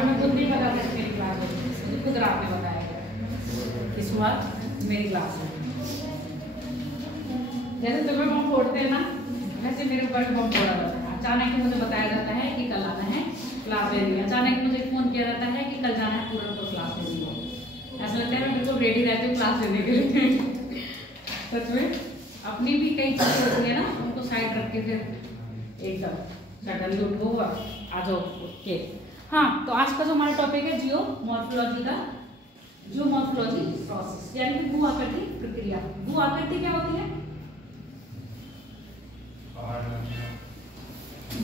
हमें खुद नहीं पता था मेरी क्लास है, खुद रात में बताया गया इस बार मेरी क्लास है। जैसे तुम्हें बम फोड़ते हैं ना, वैसे मेरे ऊपर बम फोड़ा जाता है। अचानक ही मुझे बताया जाता है कि कल आना है क्लास लेनी है, अचानक मुझे फोन किया जाता है कि कल जाना है पूरा को क्लास लेनी है। ऐसा लगता है मैं बिल्कुल रेडी रहती हूँ क्लास लेने के लिए। सच में अपनी भी कई चीजें होती है ना, उनको साइड रख के फिर एकदम सडनली उठो आ जाओ के। हाँ, तो आज का जो हमारा टॉपिक है जियोमॉर्फोलॉजी का, जियोमॉर्फोलॉजी प्रोसेस यानी कि भू आकृति प्रक्रिया। भू आकृति क्या होती है?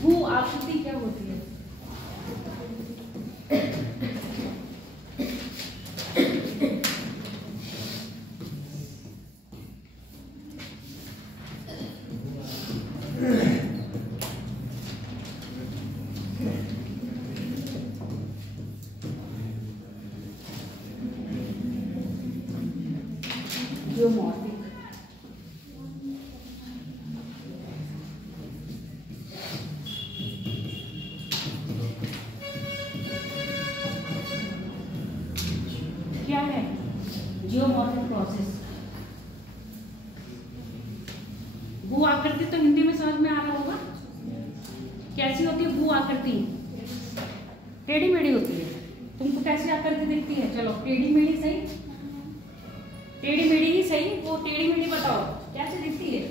भू आकृति क्या होती है? जियोमॉर्फिक क्या है? Geomorphic process. भू आकृति तो हिंदी में समझ में आ रहा होगा। कैसी होती है भू आकृति? टेढ़ी मेढ़ी होती है। तुमको कैसी आकृति दिखती है? चलो टेढ़ी मेढ़ी सही, टेढ़ी मेढ़ी ही सही, वो टेढ़ी मेढ़ी बताओ कैसे दिखती है?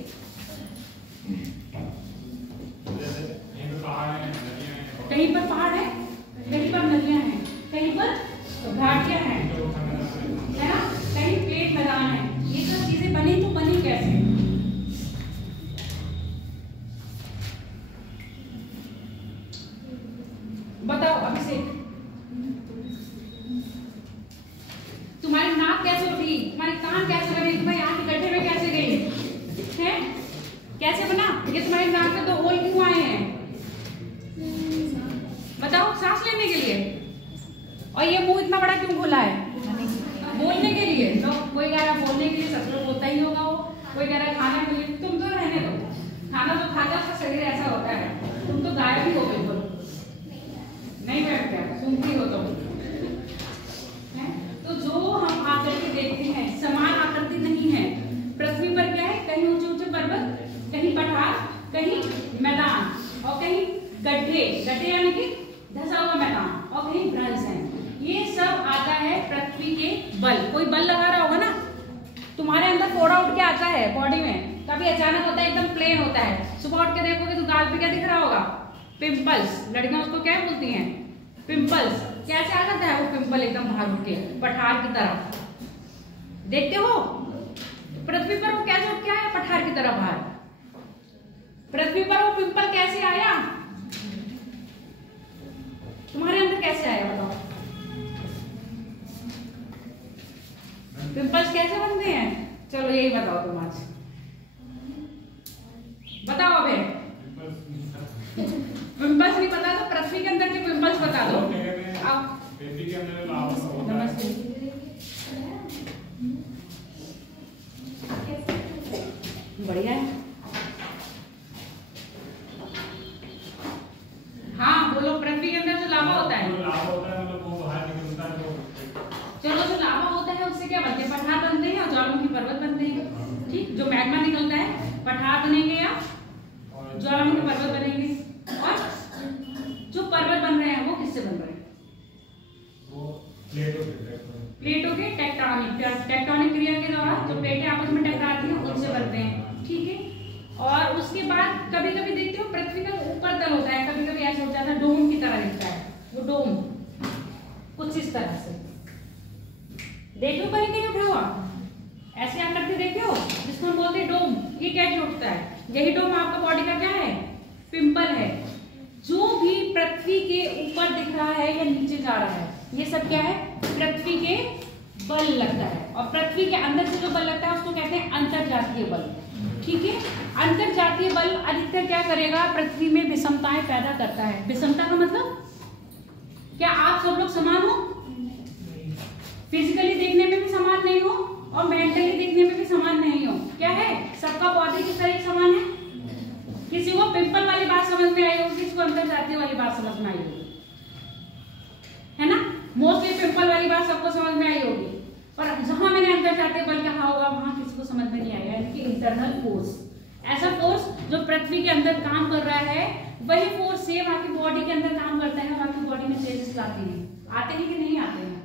कहीं पर पहाड़ है, कहीं पर नदियां हैं, कहीं पर घाटियां हैं, है ना, कहीं पेड़ मैदान है। ये सब चीजें बनी तो बनी कैसे? बताओ अभिषेक, तुम्हारी नाक कैसे उठी, तुम्हारी कान कैसे बनी, तुम्हारी आंख गड्ढे में कैसे गई है? कैसे बना? ये तुम्हारी नाक में तो होल क्यों आए हैं? बताओ, सांस लेने के लिए। और ये मुंह इतना बड़ा क्यों खुला है? बोलने के लिए। तो कोई कह रहा है बोलने के लिए, सब लोग होता ही होगा वो। कोई कह रहा है खाने के लिए, तुम तो रहने दो, खाना तो खा जाओ, उसका शरीर ऐसा होता है। तुम तो गायब ही हो बिल्कुल, नहीं बैठते, सुनती हो तुम। तो जो हम आकृति देखते हैं समान आकृति नहीं है। पृथ्वी पर क्या है? कहीं ऊंचे ऊंचे पर्वत, कहीं पठार, कहीं मैदान, और कहीं गड्ढे, गड्ढे यानी कि धंसा हुआ मैदान, और कहीं ब्रह्स है। ये सब आता है पृथ्वी के बल। कोई बल लगा रहा होगा ना, तुम्हारे अंदर फोड़ा उठ के आता है बॉडी में, कभी अचानक होता है एकदम प्लेन होता है। सुबह उठ के देखोगे तो गाल पे क्या दिख रहा होगा? पिंपल्स। लड़कियां उसको क्या बोलती हैं? पिंपल्स। कैसे आ जाता है वो पिंपल एकदम बाहर उठ के पठार की तरफ? देखते हो पृथ्वी पर वो कैसे उठ के आया पठार की तरफ बाहर? पृथ्वी पर वो पिंपल कैसे आया? तुम्हारे अंदर कैसे आया बताओ? पिंपल्स कैसे बनते हैं? चलो यही बताओ तुम आज, बताओ। अबे पिंपल्स नहीं पता तो पृथ्वी के अंदर के पिंपल्स बता दो। आओ। नमस्ते। बढ़िया है। हाँ बोलो, पृथ्वी के अंदर जो लावा होता है, चलो जो लावा होता है उससे क्या बनते हैं? पठार बनते हैं और ज्वालामुखी पर्वत बनते हैं। ठीक, जो मैग्मा निकलता है पठार बनेंगे या ज्वालामुखी पर्वत बनेंगे। और जो पर्वत बन रहे हैं वो किससे बन रहे हैं? प्लेटों के टेक्टोनिक क्रिया के दौरान जो प्लेटें आपस में टकराती हैं उनसे बनते हैं। ठीक है। और उसके बाद कभी कभी देखते हो पृथ्वी का ऊपर तल होता है, कभी कभी ऐसा हो जाता है डोम की तरह दिखता है। वो डोम कुछ इस तरह से देखो, कहीं कहीं उठा हुआ ऐसी आकृति देखे हो जिसको हम बोलते हैं डोम। ये कैसे उठता है? यही डोम आपका बॉडी का क्या है? पिंपल है। जो भी पृथ्वी के ऊपर दिख रहा है या नीचे जा रहा है, ये सब क्या है? पृथ्वी के बल लगता है। और पृथ्वी के अंदर से जो बल लगता है उसको कहते हैं अंतरजातीय बल। ठीक है। अंतरजातीय बल अधिकतर क्या करेगा? पृथ्वी में विषमताएं पैदा करता है। विषमता का मतलब क्या आप सब लोग समान हो? फिजिकली देखने में भी समान नहीं हो और मेंटली देखने में भी समान नहीं हो। क्या है? सबका बॉडी की तरह समान है। किसी को पिंपल वाली बात समझ में आई होगी, किसी को अंतरजातीय वाली बात समझ में आई होगी, है वाली बात सबको समझ में आई होगी, पर जहां मैंने अंतर जातीय बल कहा होगा वहां किसी को समझ में नहीं आएगा। यानी कि इंटरनल फोर्स, ऐसा फोर्स जो पृथ्वी के अंदर काम कर रहा है, वही फोर्स सेम आपकी बॉडी के अंदर काम करता है और आपकी बॉडी में चेंजेस लाते हैं। आते हैं कि नहीं आते हैं,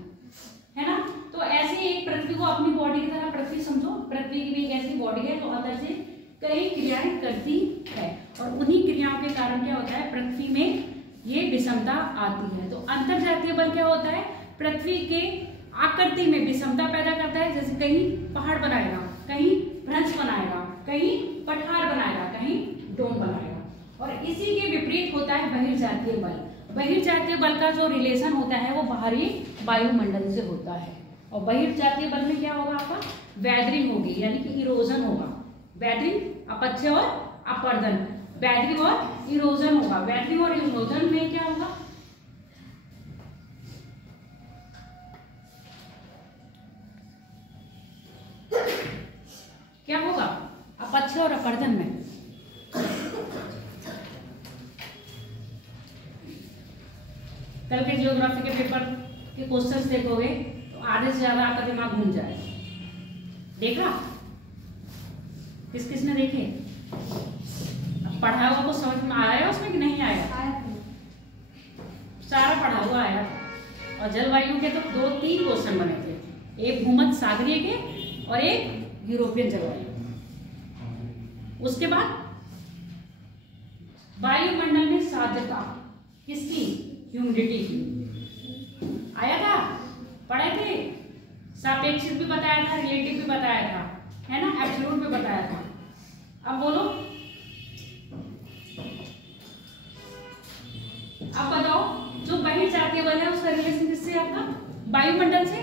है ना। तो ऐसे ही एक पृथ्वी को अपनी बॉडी की तरह पृथ्वी समझो, पृथ्वी की भी एक ऐसी बॉडी है जो अंदर से कई क्रियाएं करती है, और उन्हीं क्रियाओं के कारण क्या होता है, पृथ्वी में ये विषमता आती है। तो अंतरजातीय बल क्या होता है, पृथ्वी के आकृति में विषमता पैदा करता है। जैसे कहीं पहाड़ बनाएगा, कहीं भ्रंश बनाएगा, कहीं पठार बनाएगा, कहीं डोम बनाएगा। और इसी के विपरीत होता है बहिर्जातीय बल। बहिर्जातीय बल का जो रिलेशन होता है वो बाहरी वायुमंडल से होता है। और बहिर्जातीय बल में क्या होगा, आपका वेदरिंग होगी, यानी कि इरोजन होगा। वेदरिंग, अपक्षय और अपर्दन, वेदरिंग और इरोजन होगा। वेदरिंग और इरोजन में क्या होगा, क्या होगा, अपक्षय और अपर्दन में कल के जियोग्राफी के पेपर के क्वेश्चंस देखोगे तो आधे से ज्यादा आपका दिमाग घूम जाए। देखा, किस किस ने देखे, पढ़ा हुआ को समझ में आया उसमें कि नहीं आया? सारा पढ़ा हुआ आया। और जलवायु के तो 2-3 क्वेश्चन बने थे, एक भूमध्य सागरीय के और एक यूरोपियन जलवायु। उसके बाद वायुमंडल में साध्यता किसकी, ह्यूमिडिटी की, आया था, पढ़े थे। सापेक्षिक भी बताया था, रिलेटिव भी बताया था, है ना, एब्सोल्यूट भी बताया था। अब बोलो, अब बताओ, जो बहिर्जातीय बल है उसका रिलेशन किससे, आपका वायुमंडल से।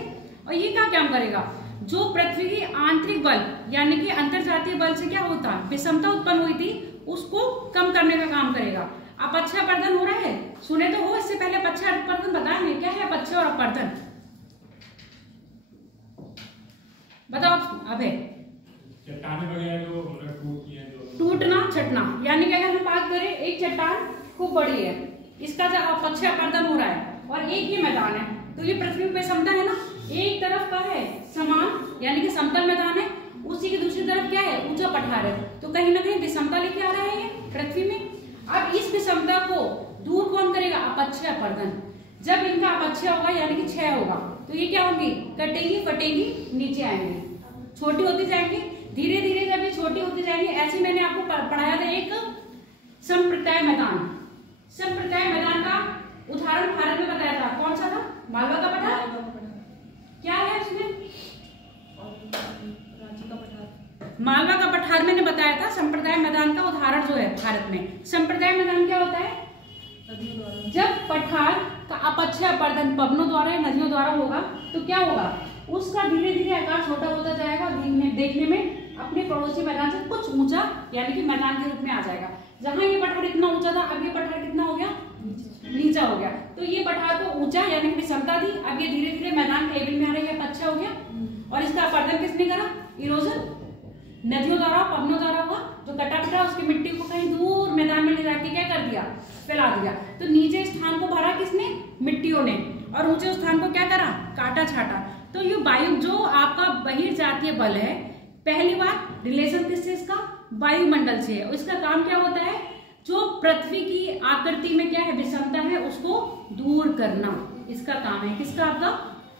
और ये क्या काम करेगा, जो पृथ्वी की आंतरिक बल यानी कि अंतरजातीय बल से क्या होता है, विषमता उत्पन्न हुई थी, उसको कम करने का काम करेगा। अपक्षय अपर्दन हो रहा है, सुने तो हो, इससे पहले अपक्षय अपर्दन बताएंगे क्या है अपक्षय और अपर्दन, बताओ। अबे चट्टानें वगैरह जो टूटती हैं, जो टूटना छटना, यानी कि अगर हम बात करें एक चट्टान खूब बड़ी है, इसका जो अपक्षय अपर्दन हो रहा है, और एक ही मैदान है, तो ये पृथ्वी पे समतल है ना, एक तरफ का है समान यानी कि समतल मैदान है, उसी की दूसरी तरफ क्या है, ऊंचा पठार है, तो कहीं ना कहीं विषमता लेके आ रहा है ये पृथ्वी में। अब इस विषमता को दूर कौन करेगा, अपक्षय अपर्दन। जब इनका अपक्षय होगा यानी कि क्षय होगा, तो ये क्या होगी, कटेगी फटेगी, नीचे आएंगे, छोटी होती जाएंगी, धीरे धीरे जब ये छोटी होती जाएंगी। ऐसे मैंने आपको पढ़ाया था एक संप्रदाय मैदान। संप्रदाय मैदान का उदाहरण भारत में बताया था, कौन सा था, मालवा का पठार। क्या है उसमें, मालवा का पठार मैंने बताया था। संप्रदाय मैदान का उदाहरण जो है भारत में, संप्रदाय मैदान क्या होता है, जब पठार का अपक्षय अपर्दन पवनों द्वारा या नदियों द्वारा होगा तो क्या होगा, उसका धीरे धीरे आकार छोटा होता जाएगा, देखने में अपने पड़ोसी मैदान से कुछ ऊंचा यानी कि मैदान के रूप में आ जाएगा। जहां ये पठार इतना ऊंचा था, अब ये पठार कितना हो गया, नीचा हो गया। तो ये पठार को ऊंचा यानी कि विषमता थी, अब ये धीरे धीरे मैदान के लेवल में आ रही है, अपक्षय हो गया। और इसका अपर्दन किसने करा, इरोजन, नदियों द्वारा पवनों द्वारा हुआ। जो कटा कटा उसकी मिट्टी को कहीं दूर मैदान में ले जाके क्या कर दिया, फैला दिया। तो नीचे स्थान को भरा किसने, मिट्टियों ने, और ऊंचे स्थान को क्या करा, काटा छाटा। तो ये वायु जो आपका बहिर्जातीय बल है, पहली बार रिलेशन किससे, इसका वायुमंडल से है। और इसका काम क्या होता है, जो पृथ्वी की आकृति में क्या है, विषमता है, उसको दूर करना, इसका काम है किसका, आपका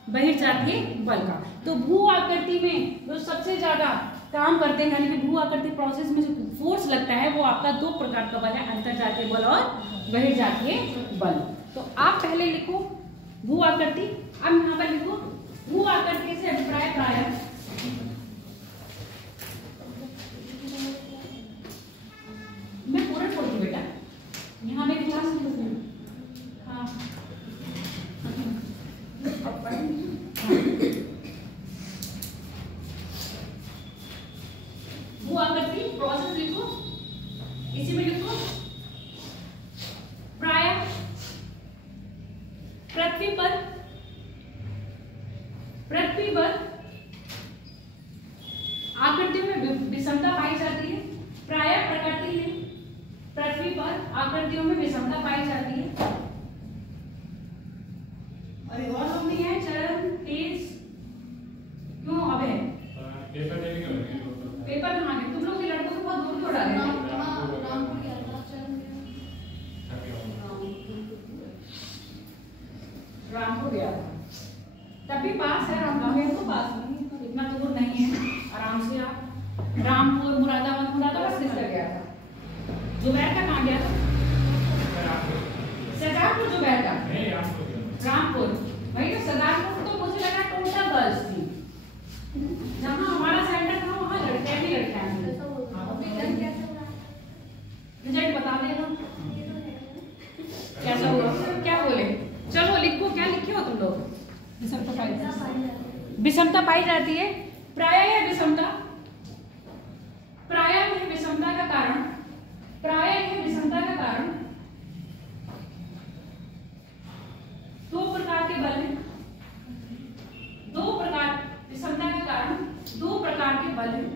बहिर्जातीय बल का। तो भू आकृति में जो सबसे ज्यादा काम करते हैं, यानी कि भू आकृति प्रोसेस में जो फोर्स लगता है, वो आपका 2 प्रकार का बल है, अंतरजातीय बल और बहिर्जातीय बल। तो आप पहले लिखो भू आकृति, अब यहाँ पर लिखो भू आकृति से अभिप्राय प्राय। मैं पूरा छोड़ती बेटा, यहाँ मेरी क्लास हाँ भू आकृति प्रोसेस लिखो, इसी में लिखो प्राय पृथ्वी पर आकृति में विषमता पाई जाती है। प्राय प्रकृति में पृथ्वी पर आकृतियों में विषमता पाई जाती है। और एक और नहीं है चरण रामपुर गया था, तब भी पास है रामपुर, तो पास नहीं, इतना दूर नहीं है, आराम से आप रामपुर मुरादाबाद किसका गया था? जुबैर का कहाँ गया था? सरदारपुर जुबैर का रामपुर, वही तो सरदारपुर तो मुझे लगा टोटल गर्ल्स थी, जहाँ हमारा सेंटर था वहाँ लड़के भी लड़कियां थी। रिजल्ट बता देना कैसा हुआ, क्या बोले? चलो लिखो, क्या लिखे हो तुम लोग? विषमता पाई जाती है, प्रायः है विषमता, प्रायः है विषमता का कारण, प्रायः है विषमता का कारण दो प्रकार के बल हैं, दो प्रकार विषमता के कारण दो प्रकार के बल हैं,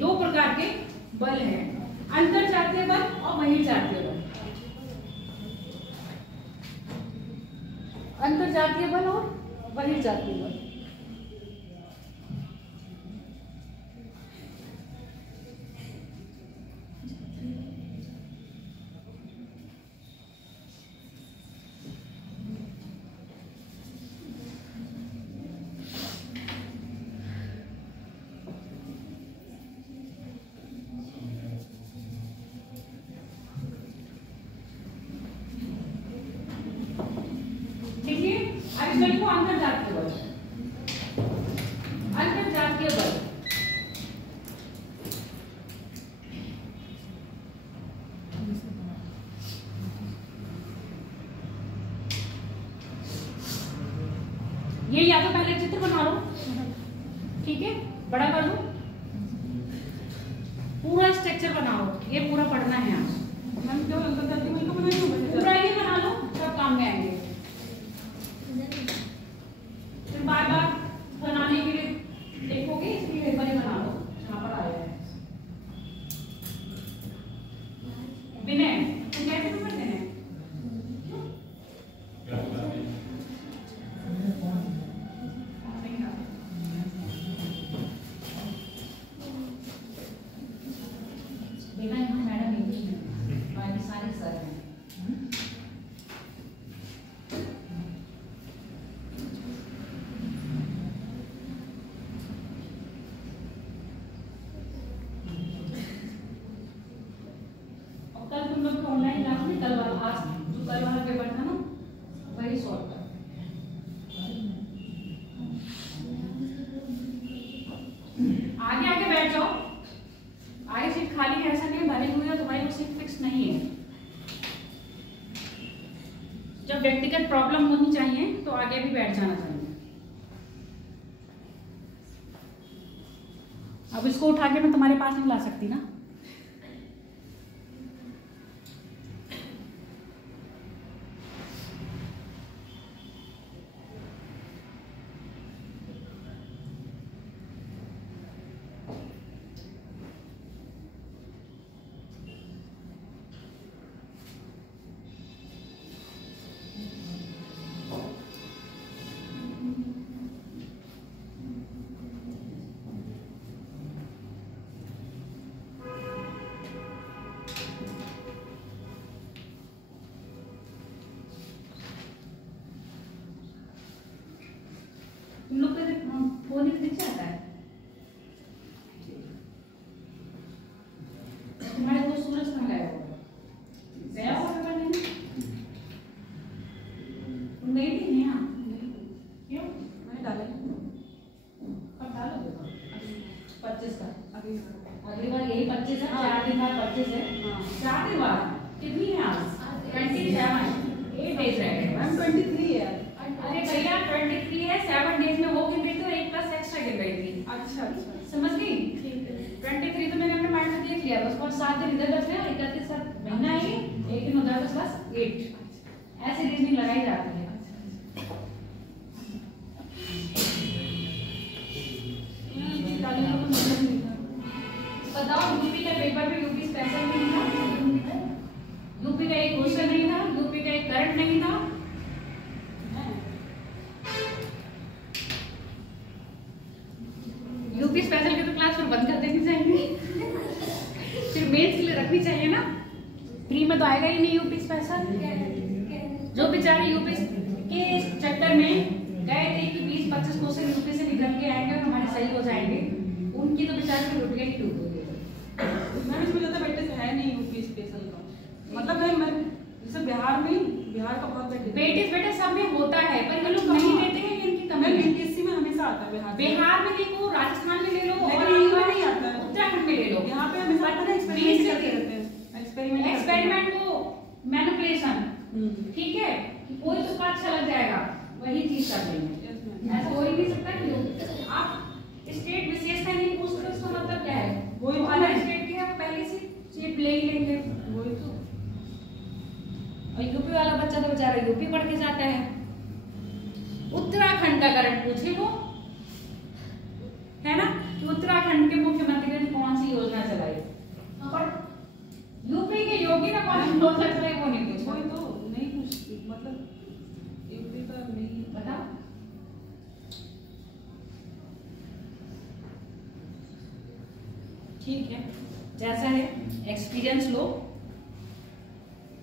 दो प्रकार के बल हैं, अंतरजातीय बल और बहिर्जातीय बल, अंतरजातीय बल और बहिर्जातीय बल। लिखो अंतरजातीय बल, अंतरजातीय बल, ये या तो पहले चित्र बना लो, ठीक है, बड़ा कर लो, पूरा स्ट्रक्चर बनाओ, ये पूरा पढ़ना है आज। हम क्यों अंतरजातीय बल को बनाएंगे? पूरा ये बना लो, सब काम में आएंगे। बार बार बनाने के लिए देखोगे, इसलिए एक बार ही बना लो, यहाँ पर आया है। विनय, तुम कैसे नंबर देने हैं? विनय यहाँ मैडम इंग्लिश में, बाकी सारे सर हैं। तुम लोग ऑनलाइन क्लास में कल वाला, आज जो कल वाला पेपर था ना, वही सॉल्व कर। आगे आगे बैठ जाओ, आगे सीट खाली है, ऐसा नहीं भरी हुई है, तुम्हारी वो सीट फिक्स नहीं है। जब व्यक्तिगत प्रॉब्लम होनी चाहिए तो आगे भी बैठ जाना चाहिए। अब इसको उठा के मैं तुम्हारे पास नहीं ला सकती ना, तुम लोग को फोन दिख जाता है, तुम्हारे दोस्त सूरज कहाँ गया होगा? गया होगा पेपर देने? तुम गई थी नेहा? क्यों? मैंने डाला। कब डालोगे? 25 का। अगली बार यही 25 है, 4 दिन बाद 25 है। 4 दिन बाद कितनी है आज? 27, 8 डेज रह गए। मैम 23 है। अरे भैया 23 है, 7 डेज में वो गिन रही थी और 1 प्लस एक्स्ट्रा गिन रही थी। अच्छा अच्छा, समझ गई? ठीक है। 23 तो मैंने अपने माइंड में देख लिया, उसके बाद 7 दिन इधर बच गए, 31 महीना है, एक दिन उधर बच, बस 8। ऐसे रीजनिंग लगाई जाती है। बताओ, यूपी का पेपर में यूपी स्पेशल नहीं था, यूपी का एक क्वेश्चन नहीं था, यूपी का एक करंट नहीं था। यूपी स्पेशल की तो क्लास फिर बंद कर देनी चाहिए, फिर मेंस के लिए रखनी चाहिए ना, फ्री में तो आएगा ही ही नहीं यूपी स्पेशल। जो बेचारे यूपी के चक्कर में गए थे कि 20-25 क्वेश्चन यूपी से निकल के आएंगे और हमारे सही हो जाएंगे, उनकी तो बेचारे लुट गई टूट गई। मैम इसमें ज़्यादा वेटेज है नहीं यूपी स्पेशल का, मतलब है मैं जैसे बिहार का बहुत वेटेज बेटा सब में होता है, पर ये लोग नहीं देते हैं, इनकी कमी है। यूपीएससी में हमेशा आता है बिहार में देखो, राजस्थान में ले लो, और नहीं आता है, उत्तराखंड में ले लो, यहाँ पे हमेशा एक्सपेरिमेंट करते रहते हैं, एक्सपेरिमेंट वो मैनिपुलेशन, ठीक है, कोई तुमको अच्छा लग जाएगा वही चीज कर लेंगे। ऐसा हो ही नहीं सकता कि आप स्टेट विशेष का नहीं पूछ रहे, उसका मतलब क्या है? वो अलग स्टेट के हैं, पहले से सीट ले ही लेंगे। वही तो। और यूपी वाला बच्चा तो बेचारा यूपी पढ़ के जाता है, उत्तराखंड का करंट पूछे वो, है ना, कि उत्तराखंड के मुख्यमंत्री ने कौन सी योजना चलाई, पर यूपी के योगी ने कौन सी योजना चलाई वो नहीं पूछा। वही तो नहीं पूछती, मतलब यूपी का नहीं बता। ठीक है, जैसा है एक्सपीरियंस लो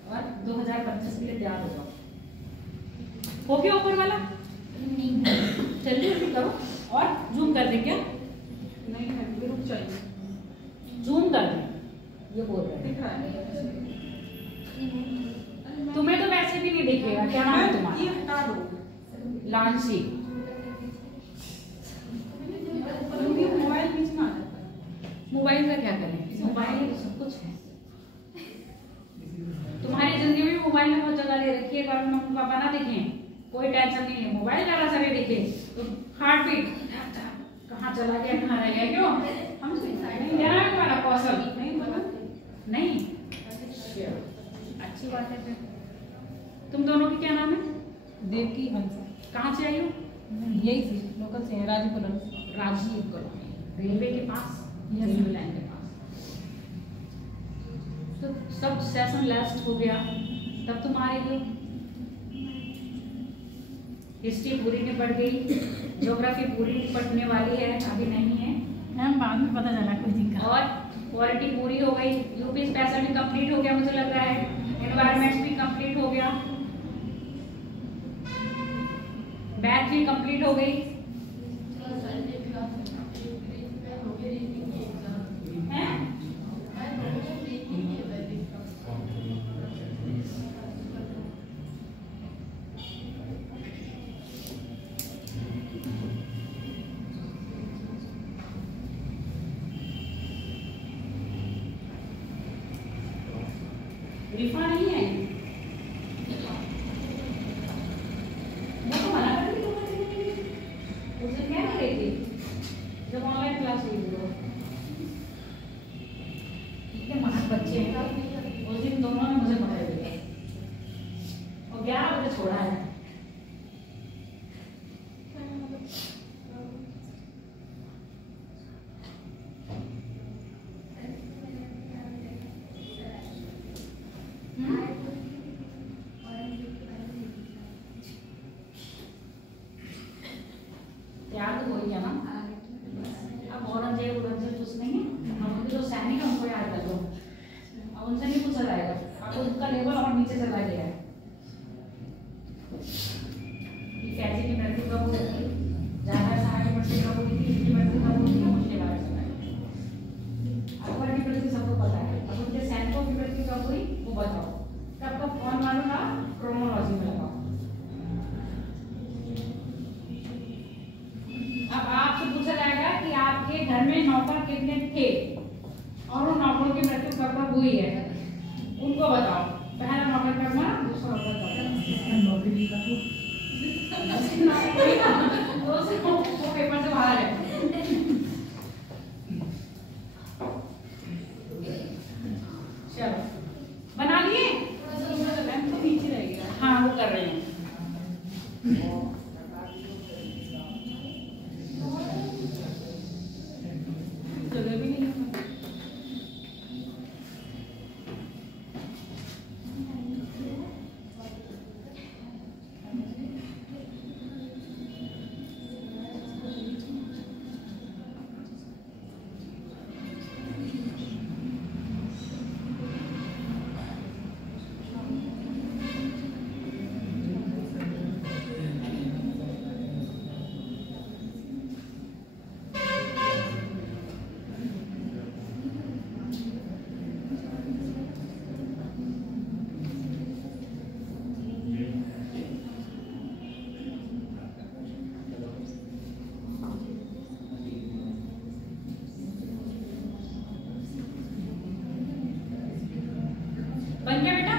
और 2025 के लिए तैयार हो जाओ। हो गया ऊपर वाला? जल्दी जल्दी करो और जूम कर दे। क्या नहीं है, रुक चाहिए, जूम कर दे, ये बोल रहे दिख रहा है। तुम्हें तो वैसे भी नहीं दिखेगा। क्या नाम है तुम्हारा? ये हटा दो, लांसी। मोबाइल बीच में आ जाता है। मोबाइल का क्या करें, मोबाइल में सब कुछ है। तुम्हारी जिंदगी में मोबाइल ने बहुत जगह ले रखी है, अगर मम्मी पापा ना दिखें कोई टेंशन नहीं है, मोबाइल जरा सा भी दिखे तो हार्ट बीट कहाँ चला गया, कहाँ रह गया, क्यों हम क्या है तुम्हारा कौशल नहीं। अच्छी बात है। फिर तुम दोनों की क्या नाम है? देवकी हंसा। कहाँ से आई हो? यही से लोकल से है, Rajiv Colony. Rajiv Colony, railway के पास, रेलवे लाइन के पास। तो सब सेशन लास्ट हो गया, तब तुम आ रही हो। हिस्ट्री पूरी निपट गई, ज्योग्राफी पूरी निपटने वाली है, अभी नहीं है मैम, बाद में पता चला कुछ दिन का। और क्वालिटी पूरी हो गई, यूपी स्पेशल भी कंप्लीट हो गया मुझे लग रहा है, एनवायरमेंट्स भी कंप्लीट हो गया, मैथ भी कंप्लीट हो गई है? रिफा नहीं है, मैं तो मना कर रही थी उसे, क्या कर रही थी जब ऑनलाइन क्लास हुई थी। इतने महान बच्चे हैं, उस दिन दोनों ने मुझे पकड़ लिया और 11 बजे छोड़ा है। याद हो गया ना? अब औरंगजेब कुछ नहीं है, हम उनके जो सैनिक है उनको याद कर लो, अब उनसे नहीं पूछा जाएगा, अब उनका लेवल और नीचे चला गया है। कैसे की मृत्यु कब हुई थी, ज्यादा सहाय की मृत्यु कब हुई थी, इसकी मृत्यु कब हुई थी, मुझे बात चला है। अकबर की मृत्यु सबको पता है, अब उनके सैनिकों की मृत्यु कब हुई वो बताओ, कब कब कौन मालूम था, क्रोनोलॉजी में लगाओ। अब आपसे पूछा जाएगा कि आपके घर में नौकर कितने थे और उन नौकरों की मृत्यु कब कब हुई है, उनको बताओ। पहला नौकर कब मरा, दूसरा नौकर वो पेपर से बाहर है। चलो बना लिए, तो नीचे रह गया। हाँ वो कर रहे हैं। जगह भी नहीं है। बन गया बेटा?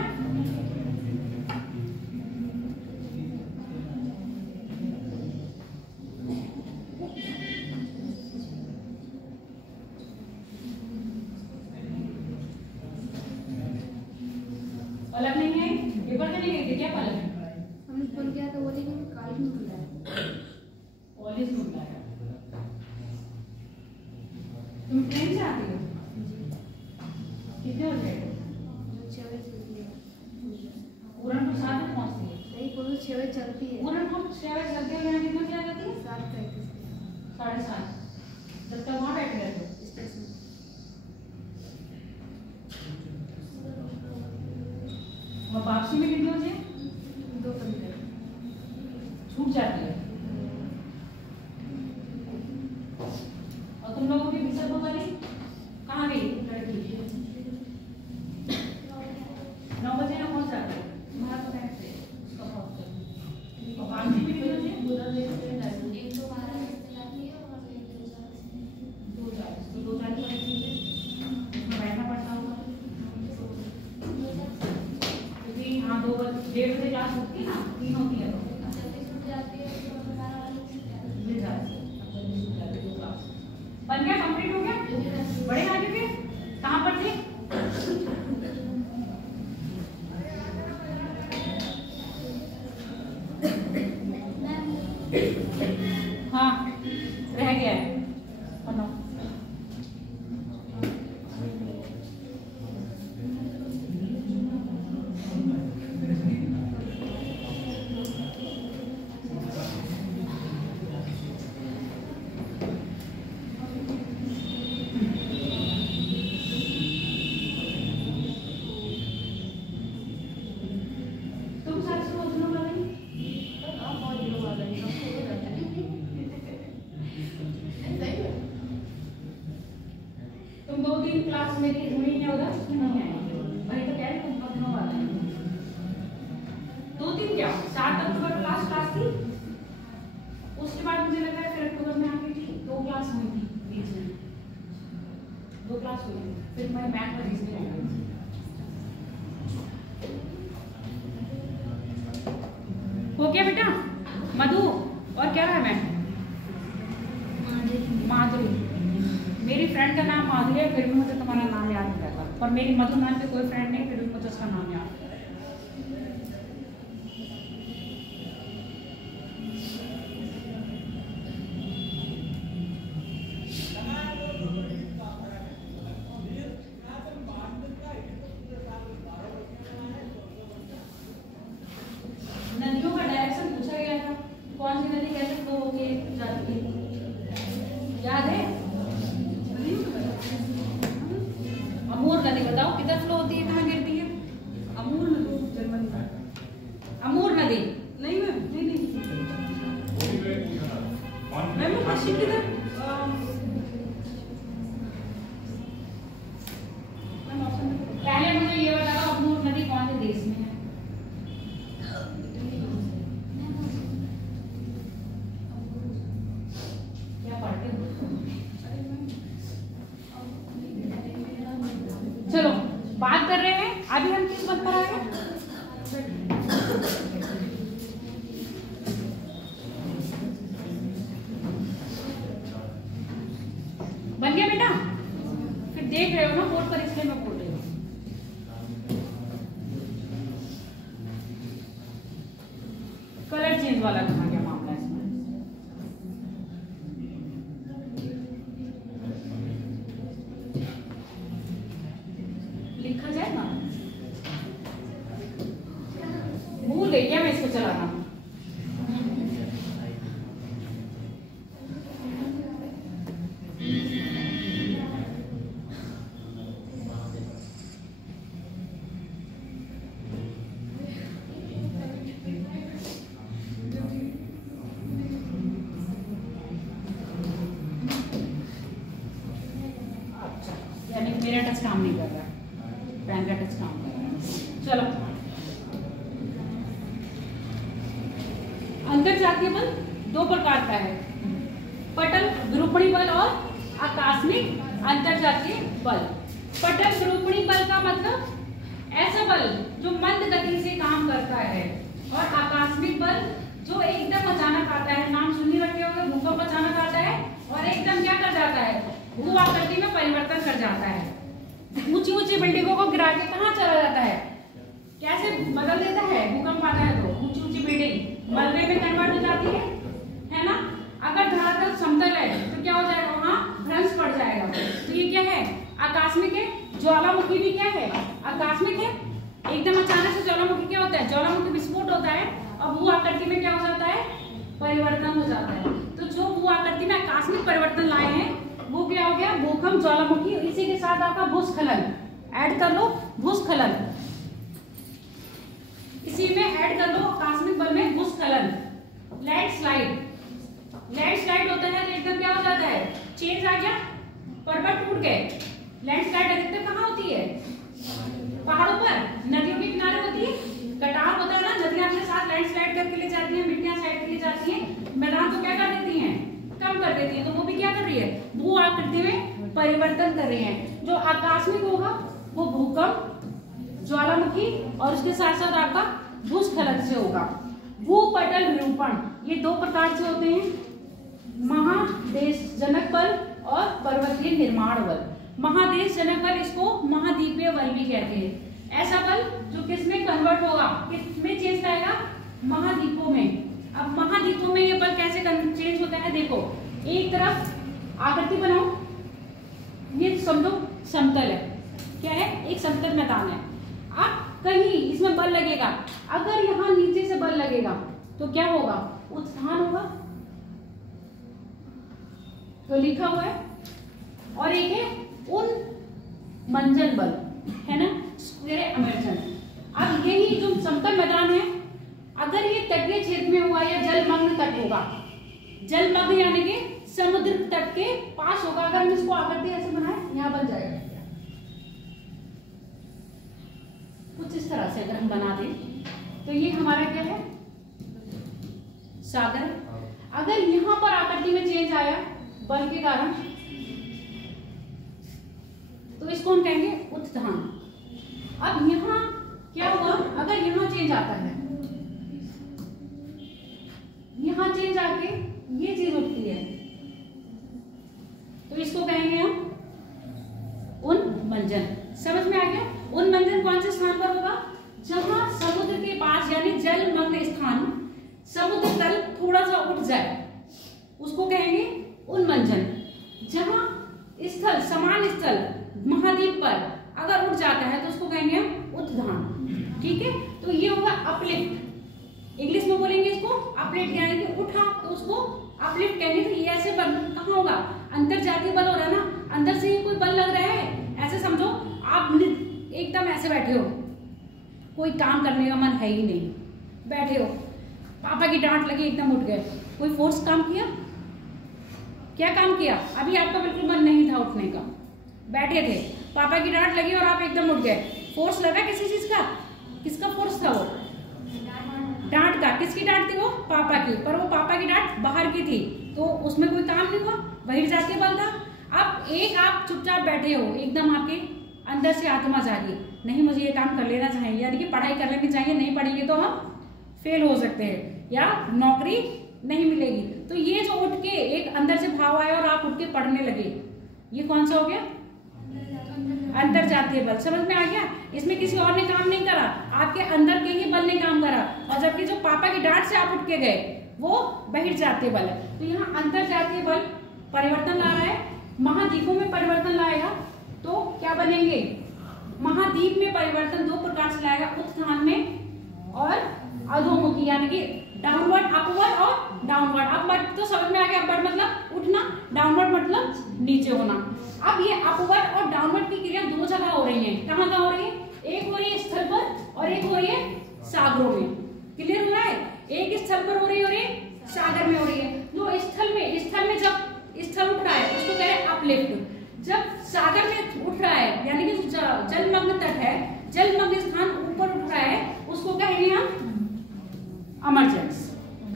पलक नहीं है, पेपर से नहीं गई क्या पलक? हमने बन गया तो वो लेकिन कॉलेज में खुला है। कॉलेज में खुला है। तुम ट्रेन से आती हो? कितने बजे? 6 बजे चलती है। पूरनपुर 7 बजे पहुंचती है। नहीं, पूरे 6 बजे चलती है। पूरनपुर 6 बजे चलती है, यहाँ कितना क्या जाती है? 7:35 7:30। जब तक वहाँ बैठ गए थे स्टेशन। और वापसी में कितने बजे? 2:15 छूट जाती है। और तुम लोगों की बिसर वाली कहाँ गई लड़की? 9 बजे यहाँ पहुँच जाती है। बाहर तो बैठते उसका पहुँच। और वापसी में कितने बजे? उधर देखते हैं जाते हैं। 1 तो 12 बजे जाती है और 1 तो 40। 2:40 तो 2:40 बजे उसमें बैठना पड़ता होगा क्योंकि हाँ 2 बजे 1:30 बजे क्लास होती है ना, 3 होती है तो जल्दी छूट जाती है तो 12 बजे मिल जाती है। बन गया, कंप्लीट हो गया? बड़े आ चुके? कहाँ पर थे? हाँ रह गया है। तुम साथ से बोलना वाला तुम 2-3 क्लास मेरी हुई है उधर, उसमें नहीं आएंगे। वही तो कह रही तुम पढ़ने वाला है। 2-3 क्या 7 अक्टूबर क्लास थी, उसके बाद मुझे लगा फिर अक्टूबर में आ गई थी। 2 क्लास हुई थी बीच में, 2 क्लास हुई थी, फिर मैं मैथ का रीजनिंग आ गई। हो गया बेटा? मधु और क्या है? मैं माधुरी। मेरी फ्रेंड का नाम माधुरी है, फिर भी मुझे तुम्हारा नाम याद नहीं रहता। पर मेरी मधु नाम पे कोई फ्रेंड नहीं, फिर भी मुझे उसका नाम याद है। नदियों का डायरेक्शन पूछा गया था, कौन सी नदी कैसे फ्लो होके जाती है, याद है? अमूर नदी बताओ किधर फ्लो होती है, कहाँ गिरती है? अमूल नदी जर्मनी में। अमूर नदी नहीं मैम, नहीं मैम, वो पश्चिम की तरफ। पहले मुझे ये बताओ अमूर नदी कौन से देश में है? क्या पढ़ते हो? चलो बात कर रहे हैं, अभी हम किस बात पर आए हैं? बन गया बेटा? फिर देख रहे हो ना बोर्ड पर, इसलिए मैं बोल रही हूँ। कलर चेंज वाला कहाँ गया मामला इसमें? लिखा जाएगा, भूल गई क्या मैं इसको चलाना? यानी मेरा टच काम नहीं कर रहा, पेन का टच काम कर रहा है। चलो, अंतरजातीय बल 2 प्रकार का है, पटल विरूपणी बल और आकस्मिक अंतरजातीय बल। पटल विरूपणी बल का मतलब ऐसा बल जो मंद गति से काम करता है, और आकस्मिक बल जो एकदम अचानक आता है। नाम सुन ही रखे होंगे, भूकंप अचानक आता है और एकदम क्या कर जाता है, भू आकृति में परिवर्तन कर जाता है। ऊंची ऊंची बिल्डिंगों को गिरा के कहाँ चला जाता है, कैसे बदल देता है, भूकंप आता है तो ऊंची ऊंची बिल्डिंग मलबे में कन्वर्ट हो जाती है ना। अगर धरातल समतल है तो क्या हो जाएगा, वहां भ्रंश पड़ जाएगा। तो ये क्या है, आकस्मिक है। ज्वालामुखी भी क्या है, आकस्मिक है। एकदम अचानक से ज्वालामुखी क्या होता है, ज्वालामुखी विस्फोट होता है और भू आकृति में क्या हो जाता है, परिवर्तन हो जाता है। तो जो भू आकृति में आकस्मिक परिवर्तन लाए हैं वो क्या हो गया, भूकंप, ज्वालामुखी। इसी के साथ आपका भूस्खलन ऐड कर लो, भूस्खलन इसी में ऐड कर लो, आकस्मिक बल में भूस्खलन। लैंडस्लाइड, लैंडस्लाइड होता है तो एकदम क्या हो जाता है, चेंज आ गया, पर्वत टूट गए। लैंडस्लाइड अधिकतर कहाँ होती है, पहाड़ों पर, नदियों के किनारे होती है। कटाव होता है ना, नदियां अपने साथ लैंडस्लाइड करके ले जाती हैं, मिट्टियां साइड के ले जाती हैं, मैदान को क्या कर देती हैं, कम कर देती हैं। तो वो भी क्या कर रही है, भू आकृति में परिवर्तन कर रही है। जो आकस्मिक होगा वो भूकंप, ज्वालामुखी और उसके साथ साथ आपका भूस्खलन से होगा। भूपटल विरूपण, ये दो प्रकार से होते हैं, महादेश जनक बल और पर्वतीय निर्माण बल। महादेश जनक बल, इसको महाद्वीपीय बल भी कहते हैं। ऐसा बल जो किसमें कन्वर्ट होगा, किसमें चेंज आएगा, महाद्वीपों में। अब महाद्वीपों में ये बल कैसे चेंज होता है, देखो एक तरफ आकृति बनाओ, ये समझो समतल है, क्या है, एक समतल मैदान है। अब कहीं इसमें बल लगेगा, अगर यहाँ नीचे से बल लगेगा तो क्या होगा, उत्थान होगा, तो लिखा हुआ है। और एक है उन मंजन बल, है ना, स्क्वायर अमेरिकन। अब यही जो समतल मैदान है, अगर ये तटीय क्षेत्र में हुआ या जलमग्न तट होगा, जलमग्न यानी कि समुद्र तट के पास होगा, अगर हम इसको आकृति ऐसे बनाए, यहाँ बन जाएगा कुछ इस तरह से। अगर हम बना दें तो ये हमारा क्या है, सागर। अगर यहां पर आकृति में चेंज आया बल के कारण तो इसको हम कहेंगे उत्थान। अब यहां क्या हुआ, अगर यहां चेंज आता है, यहां चेंज आके ये चीज उठती है तो इसको कहेंगे हम उन्मंजन। समझ में आ गया। उन्मंजन कौन से स्थान पर होगा, जहां समुद्र के पास यानी जलमग्न स्थान, समुद्र तल थोड़ा सा उठ जाए, उसको कहेंगे उन्मंजन। जहां स्थल, समान स्थल महाद्वीप पर अगर उठ जाता है तो उसको कहेंगे हम उत्थान। ठीक है, तो ये होगा अपलिफ्ट। इंग्लिश में बोलेंगे इसको अपलिफ्ट, यानी कि उठा तो उसको अपलिफ्ट कहेंगे। तो ये ऐसे बल कहाँ होगा, अंतर जातीय बल हो रहा है ना, अंदर से ही कोई बल लग रहा है। ऐसे समझो आप एकदम ऐसे बैठे हो, कोई काम करने का मन है ही नहीं, बैठे हो, पापा की डांट लगी, एकदम उठ गए, कोई फोर्स काम किया, क्या काम किया, अभी आपका बिल्कुल मन नहीं था उठने का, बैठे थे, पापा की डांट लगी और आप एकदम उठ गए, फोर्स लगा किसी चीज का, किसका फोर्स था वो, डांट का। किसकी डांट थी वो, पापा की, पर वो पापा की डांट बाहर की थी तो उसमें कोई काम नहीं हुआ, बहिर्जातीय बल था। अब एक आप चुपचाप बैठे हो, एकदम आपके अंदर से आत्मा जागी, नहीं मुझे ये काम कर लेना चाहिए, यानी कि पढ़ाई कर लेनी चाहिए, नहीं पढ़ेंगे तो हम फेल हो सकते हैं या नौकरी नहीं मिलेगी। तो ये जो उठ के एक अंदर से भाव आया और आप उठ के पढ़ने लगे, ये कौन सा हो गया, अंतरजातीय बल। समझ में आ गया। इसमें किसी और ने काम नहीं करा, आपके अंदर के ही बल ने काम करा, और जबकि जो पापा की डांट से आप उठ के गए वो बहिर्जातीय बल है। तो यहाँ अंतरजातीय बल परिवर्तन ला रहा है, महाद्वीपों में परिवर्तन लाएगा तो क्या बनेंगे, महाद्वीप में परिवर्तन दो प्रकार से लाएगा, उत्थान में और अधोमुखी, यानी कि डाउनवर्ड, अपवर्ड और डाउनवर्ड। अपवर्ड तो समझ में आ गया, अपवर्ड मतलब उठना, डाउनवर्ड मतलब नीचे होना। अब ये अपवर्ड और डाउनवर्ड की क्रिया दो जगह हो रही है, कहाँ कहाँ हो रही है, एक हो रही है स्थल पर और एक हो रही है सागरों में। क्लियर हो रहा है, एक स्थल पर हो रही है, सागर में हो रही है। जो स्थल में जब स्थल उठ रहा है उसको कह रहे हैं अपलिफ्ट, जब सागर में उठ रहा है यानी कि जलमग्न तट है, जलमग्न स्थान ऊपर उठ रहा है, उसको कहेंगे हम अमरजेंस।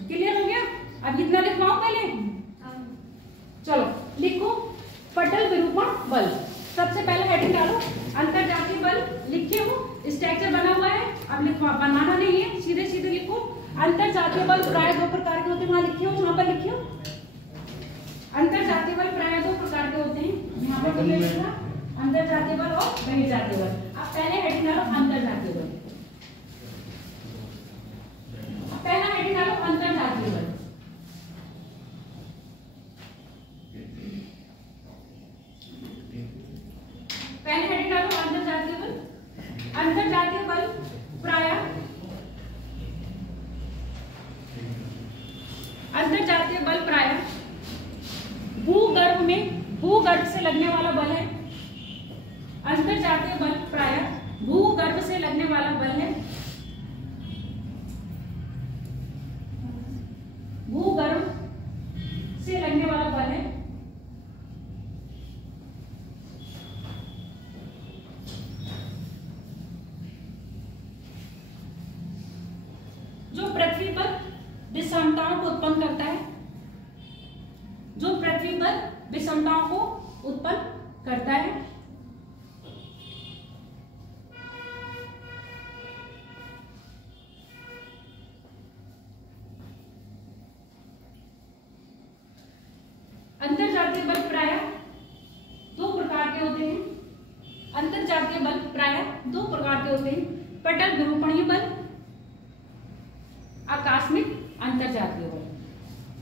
क्लियर हो गया। अब इतना लिखवाओ पहले, चलो लिखो पटल विरूपण बल। सबसे पहले हेडिंग डालो, अंतरजातीय बल लिखे हो, स्टैक बनाना नहीं है, सीधे सीधे लिखो। अंतर जातीय बल प्राय दो प्रकार के होते हैं, वहां लिखियो, वहां पर लिखियो। अंतर जातीय बल प्राय दो प्रकार के होते हैं, यहाँ पर लिखिएगा अंतर जातीय बल और बहिर्जातीय बल। अब पहले हेडिंग डालो अंतर जातीय बल, पहला हेडिंग डालो अंतर जातीय बल। पहले हेडिंग डालो अंतर जातीय बल। अंतर जातीय बल प्राय, अंतर जातीय बल प्राय भूगर्भ में, भूगर्भ से लगने वाला बल है। अंतर जातीय बल प्राय भूगर्भ से लगने वाला बल है, भूगर्भ से लगने वाला बल है। जो पृथ्वी पर विषमताओं को उत्पन्न करता है, जो पृथ्वी पर विषमताओं को उत्पन्न करता है। अंतर जातीय बल प्राय दो प्रकार के होते हैं, अंतर जातीय बल प्राय दो प्रकार के होते हैं, पटल विरूपणीय बल, आकस्मिक अंतर जातीय बल।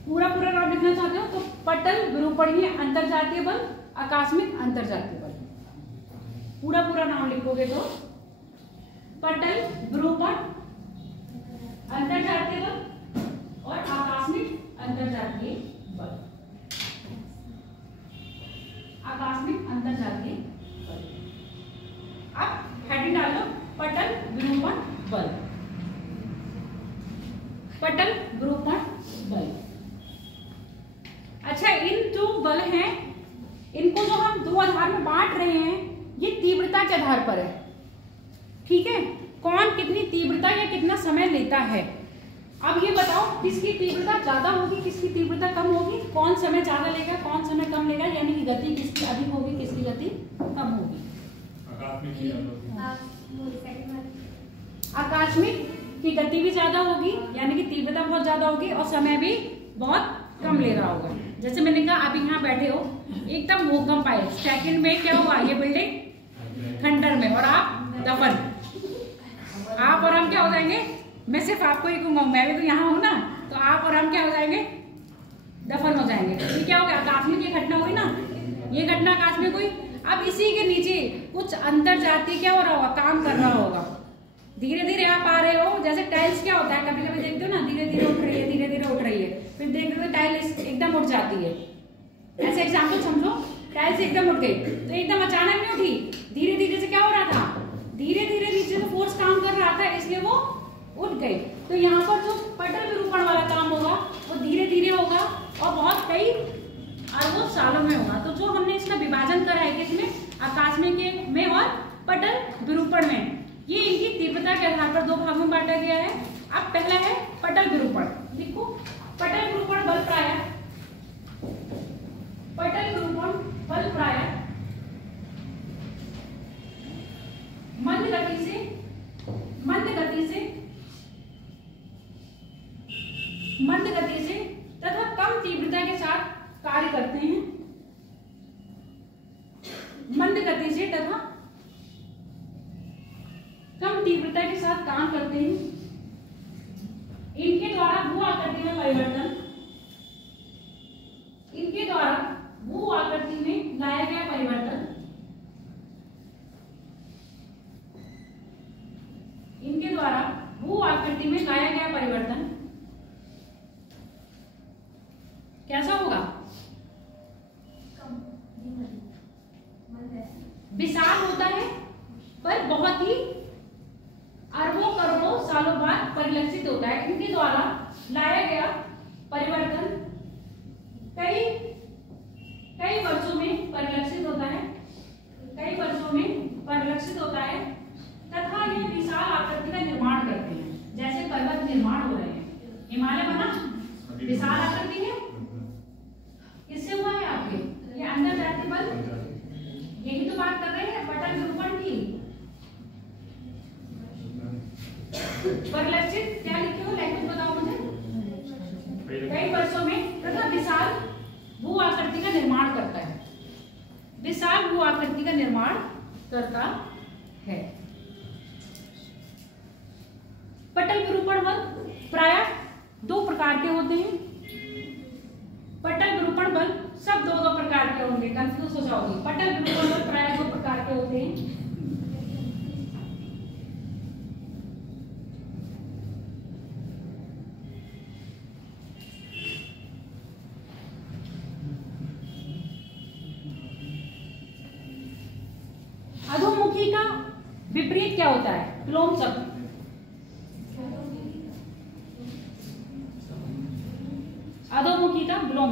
पूरा पूरा नाम लिखना चाहते हो तो पटल विरूपणीय अंतर जातीय बल, आकस्मिक अंतर जातीय बल। पूरा पूरा नाम लिखोगे तो पटल विरूपण अंतर जातीय बल और आकस्मिक अंतर जातीय बल, आकस्मिक अंतर जातीय बल। अब हेडिंग डालो पटल विरूपण बल, पटल विरूपण बल। अच्छा, इन जो बल हैं इनको जो हम दो आधार में बांट रहे हैं, ये तीव्रता के आधार पर है, ठीक है। कौन कितनी तीव्रता या कितना समय लेता है। अब ये बताओ किसकी तीव्रता ज्यादा होगी, किसकी तीव्रता कम होगी, कौन समय ज्यादा लेगा, कौन समय कम लेगा, यानी कि गति किसकी अधिक होगी, किसकी गति कम होगी। आकस्मिक की गति भी ज्यादा होगी, यानी कि तीव्रता बहुत ज्यादा होगी और समय भी बहुत कम ले रहा होगा। जैसे मैंने कहा अभी यहाँ बैठे हो, एकदम भूकंप आए, सेकंड में क्या हुआ, ये बिल्डिंग खंडर में और आप दफन, आप और हम क्या हो जाएंगे। मैं सिर्फ आपको ही कहूंगा, मैं भी तो यहाँ हूँ ना, तो आप और हम क्या हो जाएंगे, दफन हो जाएंगे। ये क्या हो गया, आकस्मिक ये घटना हुई ना, ये घटना आकस्मिक हुई। अब इसी के नीचे कुछ अंतर जातीय क्या हो रहा होगा, काम कर रहा होगा। धीरे धीरे आप आ रहे हो, जैसे टाइल्स क्या होता है, कभी कभी देखते हो ना, धीरे धीरे उठ रही है, धीरे धीरे उठ रही है, फिर देखते हो टाइल्स एकदम उठ जाती है। ऐसे एग्जाम्पल समझो, टाइल्स एकदम उठ गई तो एकदम अचानक नहीं उठी, धीरे धीरे से क्या हो रहा था, धीरे धीरे नीचे से फोर्स काम कर रहा था, इसलिए वो उठ गई। तो यहाँ पर जो पटल विरूपण वाला काम होगा वो धीरे धीरे होगा और बहुत कई अरबों सालों में होगा। तो जो हमने इसका विभाजन करा है किसमें, आकस्मिक में और पटल विरूपण में, ये इनकी तीव्रता के आधार पर दो भागों में बांटा गया है। अब पहला है पटल विरूपण, लिखो पटल विरूपण बल प्राय, पटल विरूपण बल प्राय मंद गति से, मंद गति से, मंद गति से तथा कम तीव्रता के साथ कार्य करते हैं, मंद गति से तथा कम तीव्रता के साथ काम करते हैं। इनके द्वारा भू आकृति में परिवर्तन, इनके द्वारा भू आकृति में लाया गया परिवर्तन, इनके द्वारा भू आकृति में लाया गया परिवर्तन कैसा होगा, विशाल होता है पर बहुत ही अरबों करोड़ों सालों बाद परिलक्षित होता है। इनके द्वारा लाया गया परिवर्तन कई वर्षों में परिलक्षित होता है, कई वर्षों में परिलक्षित होता है तथा ये विशाल आकृति का निर्माण करते हैं। जैसे पर्वत निर्माण हो रहे हैं, हिमालय बना विशाल आकृति है, किससे हुआ है आपके, ये अंदर जातीय बल, यही तो बात कर रहे हैं पटल विरूपण की। परिलक्षित क्या लिखे हो, लैंग्वेज बताओ मुझे। कई वर्षों में तथा विशाल भू आकृति का निर्माण करता है, विशाल भू आकृति का निर्माण करता है। पटल विरूपण बल प्रायः 2 प्रकार के होते हैं। पटल विरूपण बल सब 2 प्रकार के होंगे, कंफ्यूज हो जाओगे। पटल विरूपण बल प्रायः 2 प्रकार के होते हैं। अधोमुखी का विपरीत क्या होता है, विलोम शब्द। अधोमुखी का विलोम।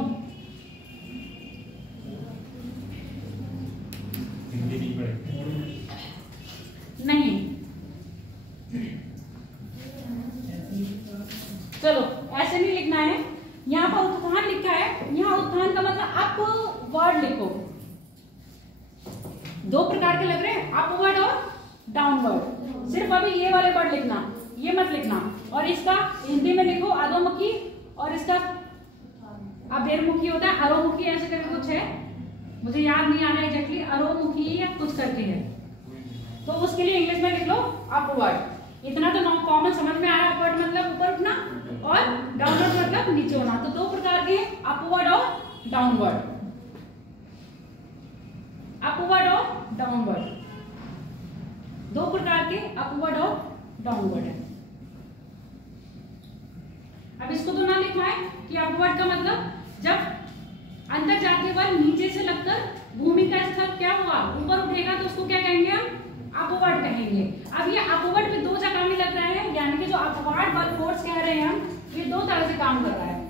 नहीं, चलो ऐसे नहीं लिखना है। यहाँ पर उत्थान लिखा है, यहाँ उत्थान का मतलब अपवर्ड लिखो। 2 प्रकार के लग रहे हैं, अपवर्ड और डाउनवर्ड। सिर्फ अभी ये वाले वर्ड लिखना, ये मत लिखना। और इसका हिंदी में लिखो अधोमुखी, और इसका अबेरमुखी होता है, अरोमुखी ऐसे करके कुछ है, मुझे याद नहीं आ रहा है एग्जैक्टली, अरोमुखी या कुछ करके है। तो उसके लिए इंग्लिश में लिख लो अपवर्ड। इतना तो कॉमन समझ में आया, अपवर्ड मतलब ऊपर उठना और डाउनवर्ड मतलब नीचे होना। तो 2 प्रकार के अपवर्ड और डाउनवर्ड, अपवर्ड और डाउनवर्ड, 2 प्रकार के अपवर्ड और डाउनवर्ड है। अब इसको तो ना लिखवाएं कि अपवर्ड का मतलब जब अंतर जातीय बल नीचे से लगकर भूमि का स्तर क्या हुआ, ऊपर उठेगा, तो उसको क्या कहेंगे हम, अपवर्ड कहेंगे। अब ये अपवर्ड पे 2 जगह में लग रहा है, यानी कि जो अपवर्ड बल फोर्स कह रहे हैं हम, ये 2 तरह से काम कर रहा है।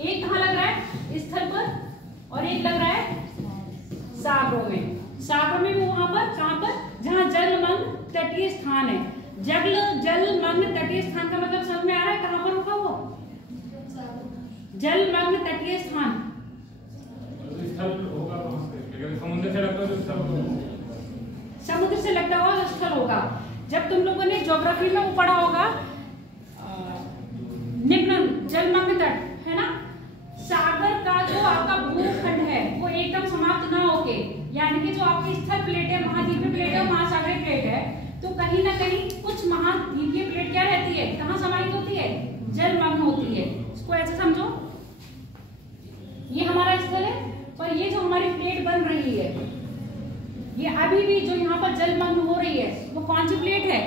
एक कहाँ लग रहा है, स्थल पर, और एक लग रहा है सागरों में। सागरों में वहां पर, कहां पर, जहां जलमग्न तटीय स्थान है। जलमग्न तटीय स्थान का मतलब समझ में आ रहा है, कहां पर होगा वो, जलमग्न तटीय स्थान। समुद्र से लगता है, समुद्र से लगता हुआ स्थल होगा। जब तुम लोगों ने ज्योग्राफी में वो पढ़ा होगा, निम्न जलमग्न तट है ना, सागर का जो आपका भूखंड है वो एकदम समाप्त ना होके, यानी कि जो आपकी स्थल प्लेट है, महाद्वीपीय प्लेट है, महासागरीय प्लेट है, तो कहीं ना कहीं कुछ महाद्वीपीय प्लेट क्या रहती है, कहाँ समाहित होती है, जलमग्न होती है। इसको ऐसे समझो, ये हमारा स्थल है, पर ये जो हमारी प्लेट बन रही है, ये अभी भी जो यहाँ पर जलमग्न हो रही है, वो कौन सी प्लेट है,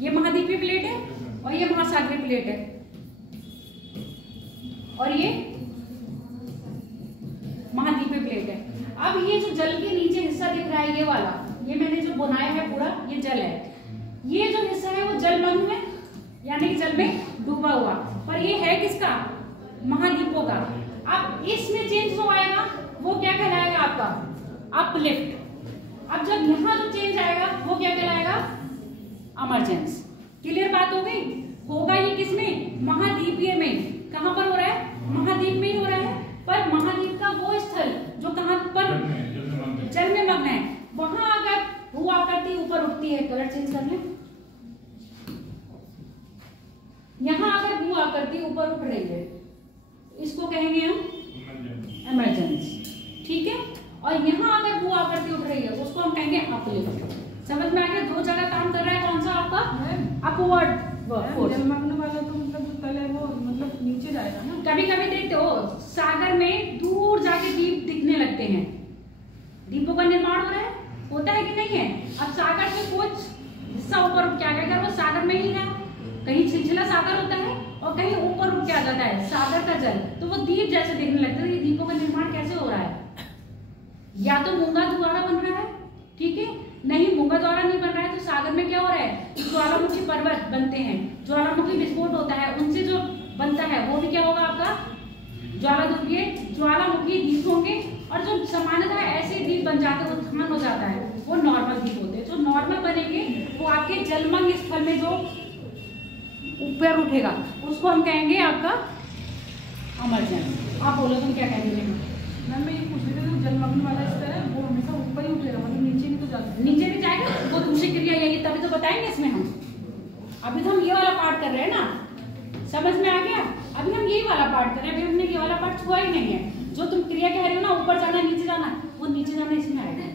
ये महाद्वीपीय प्लेट है और ये महासागरीय प्लेट है, और ये महाद्वीपीय प्लेट है। अब ये जो जल के नीचे हिस्सा दिख रहा है, ये वाला, ये मैंने जो बनाया है पूरा, ये जल है। ये जो हिस्सा है वो जलमग्न है, यानी कि जल में डूबा हुआ, पर ये है किसका, महाद्वीपों का। अब इसमें चेंज जो आएगा वो क्या कहलाएगा आपका, अपलिफ्ट। अब जब यहाँ जो चेंज आएगा वो क्या कहलाएगा, इमरजेंस। क्लियर बात हो गई। होगा ये किसमें, महाद्वीपीय में। कहां पर हो रहा है, महाद्वीप में ही हो रहा है, पर महाद्वीप का वो स्थल जो कहां पर जल में मग्न है, वहां अगर भू आकृति ऊपर उठती है, कलर चेंज कर लें, यहां अगर भू आकृति ऊपर उठ रही है, इसको कहेंगे हम इमरजेंस, ठीक है। और यहाँ अगर भू आकृति उठ रही है, उसको हम कहेंगे अपलिफ्ट। समझ में आ गया, 2 जगह काम कर रहा है, कौन सा आपका, अपवर्ड फोर्स। जलमग्न वाला तो मतलब जो तल है वो मतलब नीचे जाएगा ना। कभी कभी देखते हो सागर में दूर जाके द्वीप दिखने लगते हैं, द्वीपों का निर्माण हो रहा है, होता है कि नहीं है। अब सागर से कुछ हिस्सा ऊपर उठ के आ गया, वो सागर में ही रहा, कहीं छिलछिला सागर होता है और कहीं ऊपर उठ के आ जाता है सागर का जल, तो वो द्वीप जैसे दिखने लगता है। ये द्वीपों का निर्माण कैसे हो रहा है, या तो मूंगा द्वारा बन रहा है, ठीक है, नहीं मूंगा द्वारा नहीं बन रहा है, तो सागर में क्या हो रहा है, ज्वालामुखी पर्वत बनते हैं, ज्वालामुखी विस्फोट होता है, उनसे जो बनता है वो भी क्या होगा आपका, ज्वालामुखी द्वीप होंगे। और जो सामान्यतः ऐसे द्वीप बन जाते हैं, उत्थान हो जाता है, वो नॉर्मल द्वीप होते हैं। जो नॉर्मल बनेंगे वो आपके जलमग्न स्थल में जो ऊपर उठेगा, उसको हम कहेंगे आपका इमरजेंस। आप बोलो तुम क्या कह रही हो? मैम मैं ये पूछ रही थी जो जलमग्न वाला स्तर है वो हमेशा ऊपर ही उठेगा, मतलब नीचे नहीं तो जाता। नीचे भी जाएगा, वो तुमसे क्रिया यही तभी तो बताएंगे इसमें हम। अभी तो हम ये वाला पार्ट कर रहे हैं ना, समझ में आ गया? अभी हम यही वाला पार्ट कर रहे हैं, अभी हमने ये वाला पार्ट छुआ ही नहीं है। जो तुम क्रिया कह रहे हो ना, ऊपर जाना नीचे जाना, वो नीचे जाना इसमें आएगा।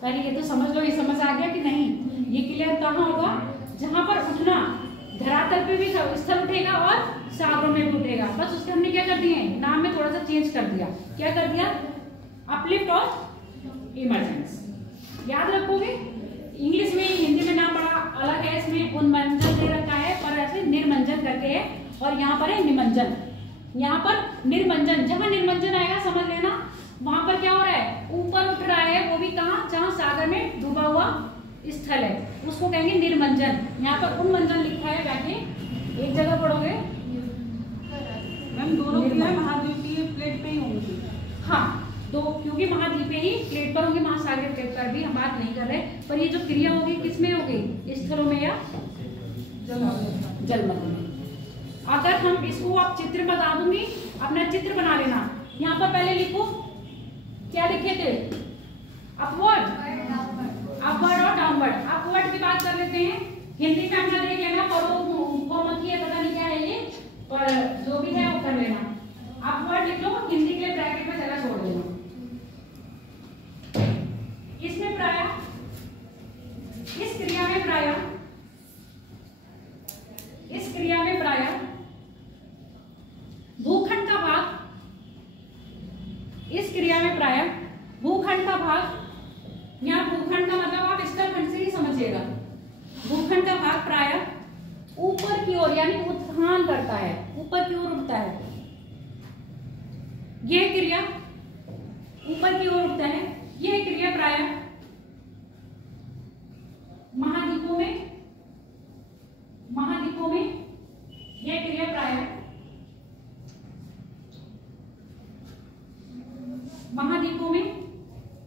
पहले ये तो समझ लो, ये समझ आ गया कि नहीं? ये क्लियर कहाँ होगा? जहां पर उठना, धरातल पे भी स्थल उठेगा और सागरों में भी उठेगा। बस उसके हमने क्या कर दिए, नाम में थोड़ा सा चेंज कर दिया। क्या कर दिया? अपलिफ्ट और इमरजेंस। याद रखोगे? इंग्लिश में, हिंदी में नाम बड़ा अलग है, इसमें उन्मंजन दे रखा है पर ऐसे निर्मंजन करके है, और यहाँ पर है निमंजन। यहाँ पर निर्मंजन, जहां निर्मंजन आएगा समझ लेना वहां पर क्या हो रहा है, ऊपर उठ रहा है। वो भी कहाँ? जहां सागर में डूबा हुआ स्थल है उसको कहेंगे निर्मंजन। यहाँ पर उन्मंजन लिखा है, बैठे एक जगह पढ़ोगे। मैम दोनों क्रिया महाद्वीपीय प्लेट पे ही होंगी। हाँ, तो क्योंकि महाद्वीपीय ही प्लेट पर होंगे, महासागरीय प्लेट पर भी हम बात नहीं कर रहे। पर ये जो क्रिया होगी किसमें होगी? स्थलों में या जलमग्न में। अगर हम इसको आप चित्र बता दूंगी, अपना चित्र बना लेना। यहाँ पर पहले लिखो, क्या लिखे थे? अपवर्ड, अपवर्ड और डाउनवर्ड। अपवर्ड की बात कर लेते हैं, हिंदी में अपना देख लेना, परोमुखी है, पता नहीं क्या है ये, पर जो भी है वो कर लेना। अपवर्ड लिख लो, हिंदी के लिए ब्रैकेट में जगह छोड़ देना। इसमें प्राय, इस क्रिया में प्राय, इस क्रिया में प्राय भूखंड का भाग, इस क्रिया में प्राय भूखंड का भाग, यहाँ भूखंड का मतलब आप स्थल खंड से ही समझिएगा। भूखंड का भाग प्राय ऊपर की ओर यानी उत्थान करता है, ऊपर की ओर उठता है। यह क्रिया ऊपर की ओर उठता है। यह क्रिया प्राय महाद्वीपों में, महाद्वीपों में यह क्रिया प्राय महाद्वीपों में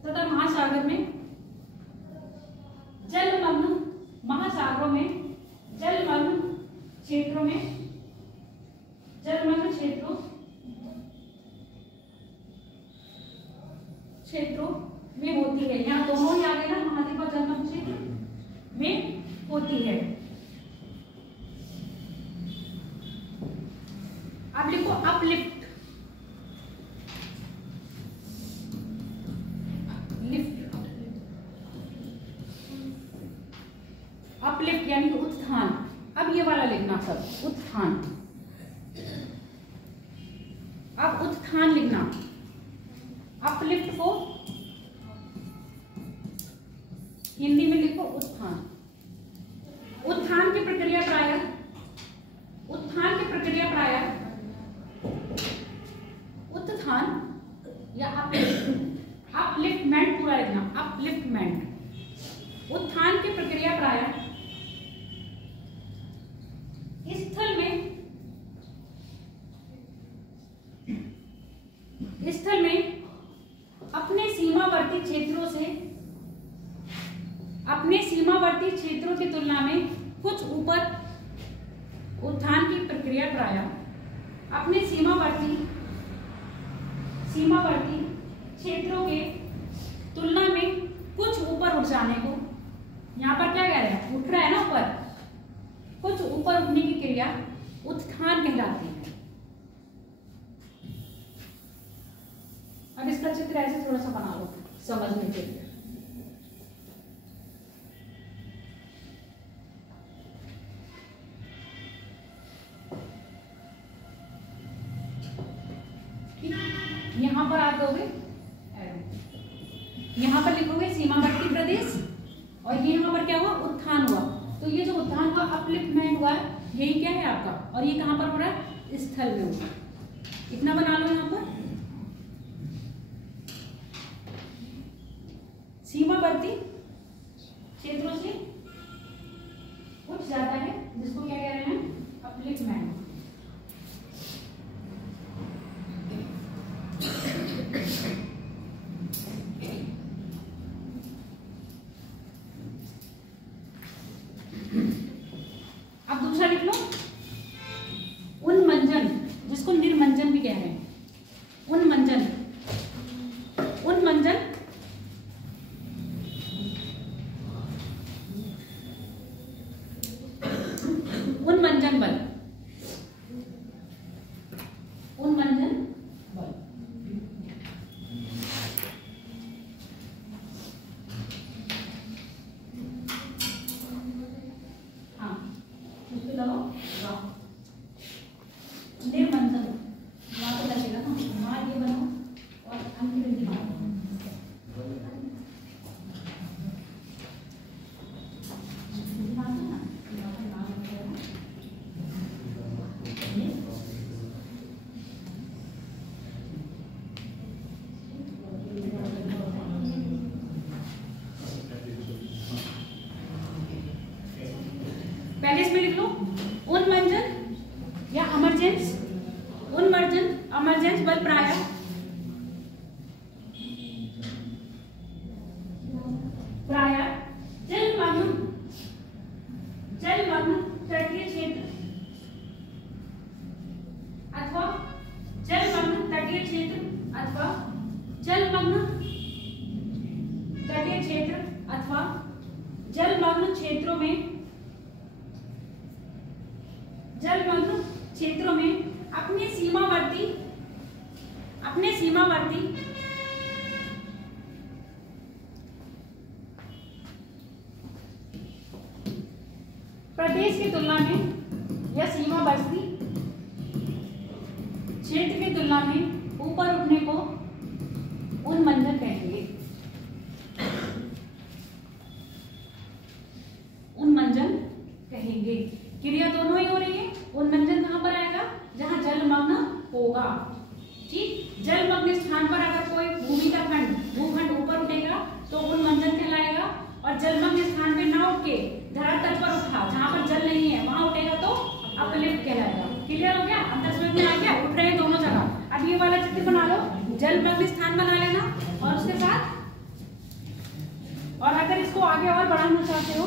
तथा महासागर में, जलमग्न महासागरों में, जलमग्न क्षेत्रों में, जलमग्न क्षेत्रों में होती है। यहाँ दोनों ही आ गए ना, महाद्वीप और जलमग्न क्षेत्र में होती है। अब लिखो अपलिफ्ट, अपलिफ्ट यानी कि उत्थान। अब ये वाला लिखना सब, उत्थान। अब उत्थान लिखना, अपलिफ्ट को हिंदी में लिखो उत्थान। उत्थान की प्रक्रिया प्राय, उत्थान की प्रक्रिया प्राय उत्थान या अपलिफ्टमेंट, पूरा लिखना अपलिफ्टमेंट। उत्थान की प्रक्रिया प्राय स्थल में अपने सीमावर्ती क्षेत्रों से, अपने सीमावर्ती क्षेत्रों की तुलना में कुछ ऊपर उत्थान की प्रक्रिया प्राय अपने सीमावर्ती क्षेत्रों के तुलना में कुछ ऊपर उठ जाने को, यहाँ पर क्या कह रहे हैं? उठ रहा है ना ऊपर, कुछ ऊपर उठने की क्रिया उत्थान कहलाती है। अब इसका चित्र ऐसे थोड़ा सा बना लो समझने के लिए। यहां पर आप दोगे, यहां पर लिखोगे सीमावर्ती प्रदेश, और ये यहां पर क्या हुआ? उत्थान हुआ। तो ये जो उत्थान हुआ, अपलिफ्टमेंट हुआ, यही क्या है आपका, और ये कहां पर हो रहा है? स्थल में होगा। इतना बना लो। यहां पर सीमावर्ती क्षेत्रों से उठ जाता है, जिसको क्या कह रहे हैं? अपलिफ्टमेंट। अब दूसरा लिख लो, उन्मंजन, जिसको निर्मंजन भी कह रहे हैं। उन्मंजन, उन्मंजन उन्मंजन बल, उन्मंजन बल। हाँ, उसको लगाओ वाह। निर्मंजन वहाँ पे लगेगा ना, वहाँ ये बनाओ और अंतिम बनाओ। पहले इसमें लिख लो उन्मंजन या अमरजेंस, उन्मर्जन अमरजेंस बल प्राय जलमग्न तटीय क्षेत्र अथवा जलमग्न तटीय क्षेत्र अथवा जलमग्न तटीय क्षेत्र अथवा जलमग्न क्षेत्रों में, जलमग्न क्षेत्रों में अपने सीमावर्ती प्रदेश की तुलना में या सीमावर्ती क्षेत्र की तुलना में ऊपर उठने को उन्मंजन कहेंगे। उन्मंजन कहेंगे। क्रिया दोनों ही हो रही है। उन्मंजन कहाँ पर आएगा? जहाँ जलमग्न होगा। ठीक, जलमग्न स्थान पर अगर कोई भूखंड ऊपर उठेगा तो उन्मंजन कहलाएगा, और जलमग्न स्थान पे ना उठ के धरातल पर उठा, जहाँ पर जल नहीं है वहां उठेगा तो अपलिफ्ट कहलाएगा। क्लियर हो गया? अंतर समझ में आ गया? उठ रहे हैं दोनों जगह। अब ये वाला चित्र बना लो, जलमग्न स्थान बना लेना, और उसके साथ, और अगर इसको आगे और बढ़ाना चाहते हो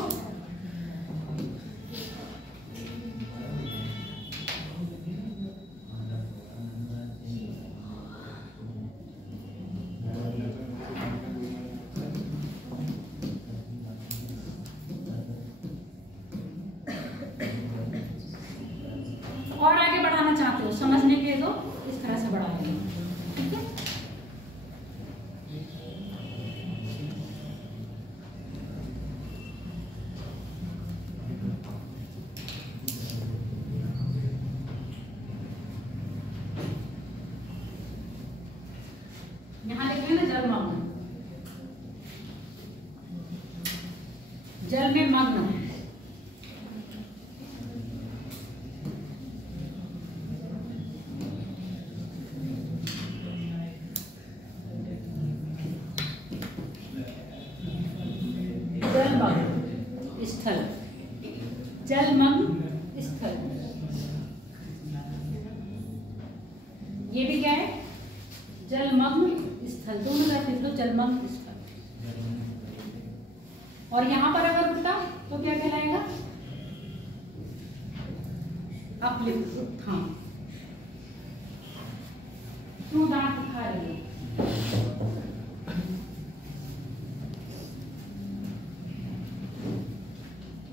और आगे बढ़ाना चाहते हो, समझने के लिए तो इस तरह से बढ़ा लेंगे। ठीक है, यहाँ लिख रहे हैं ना जलमग्न, जल में मग्न, जलमग्न स्थल, जलमग्न स्थल, ये भी क्या है? जलमग्न स्थल। दोनों तरफ लिख लो जलमग्न स्थल। और यहां पर अगर उठता तो क्या कहलाएगा? अपलिफ्ट, उत्थान। क्यों दांत दिखा रही है?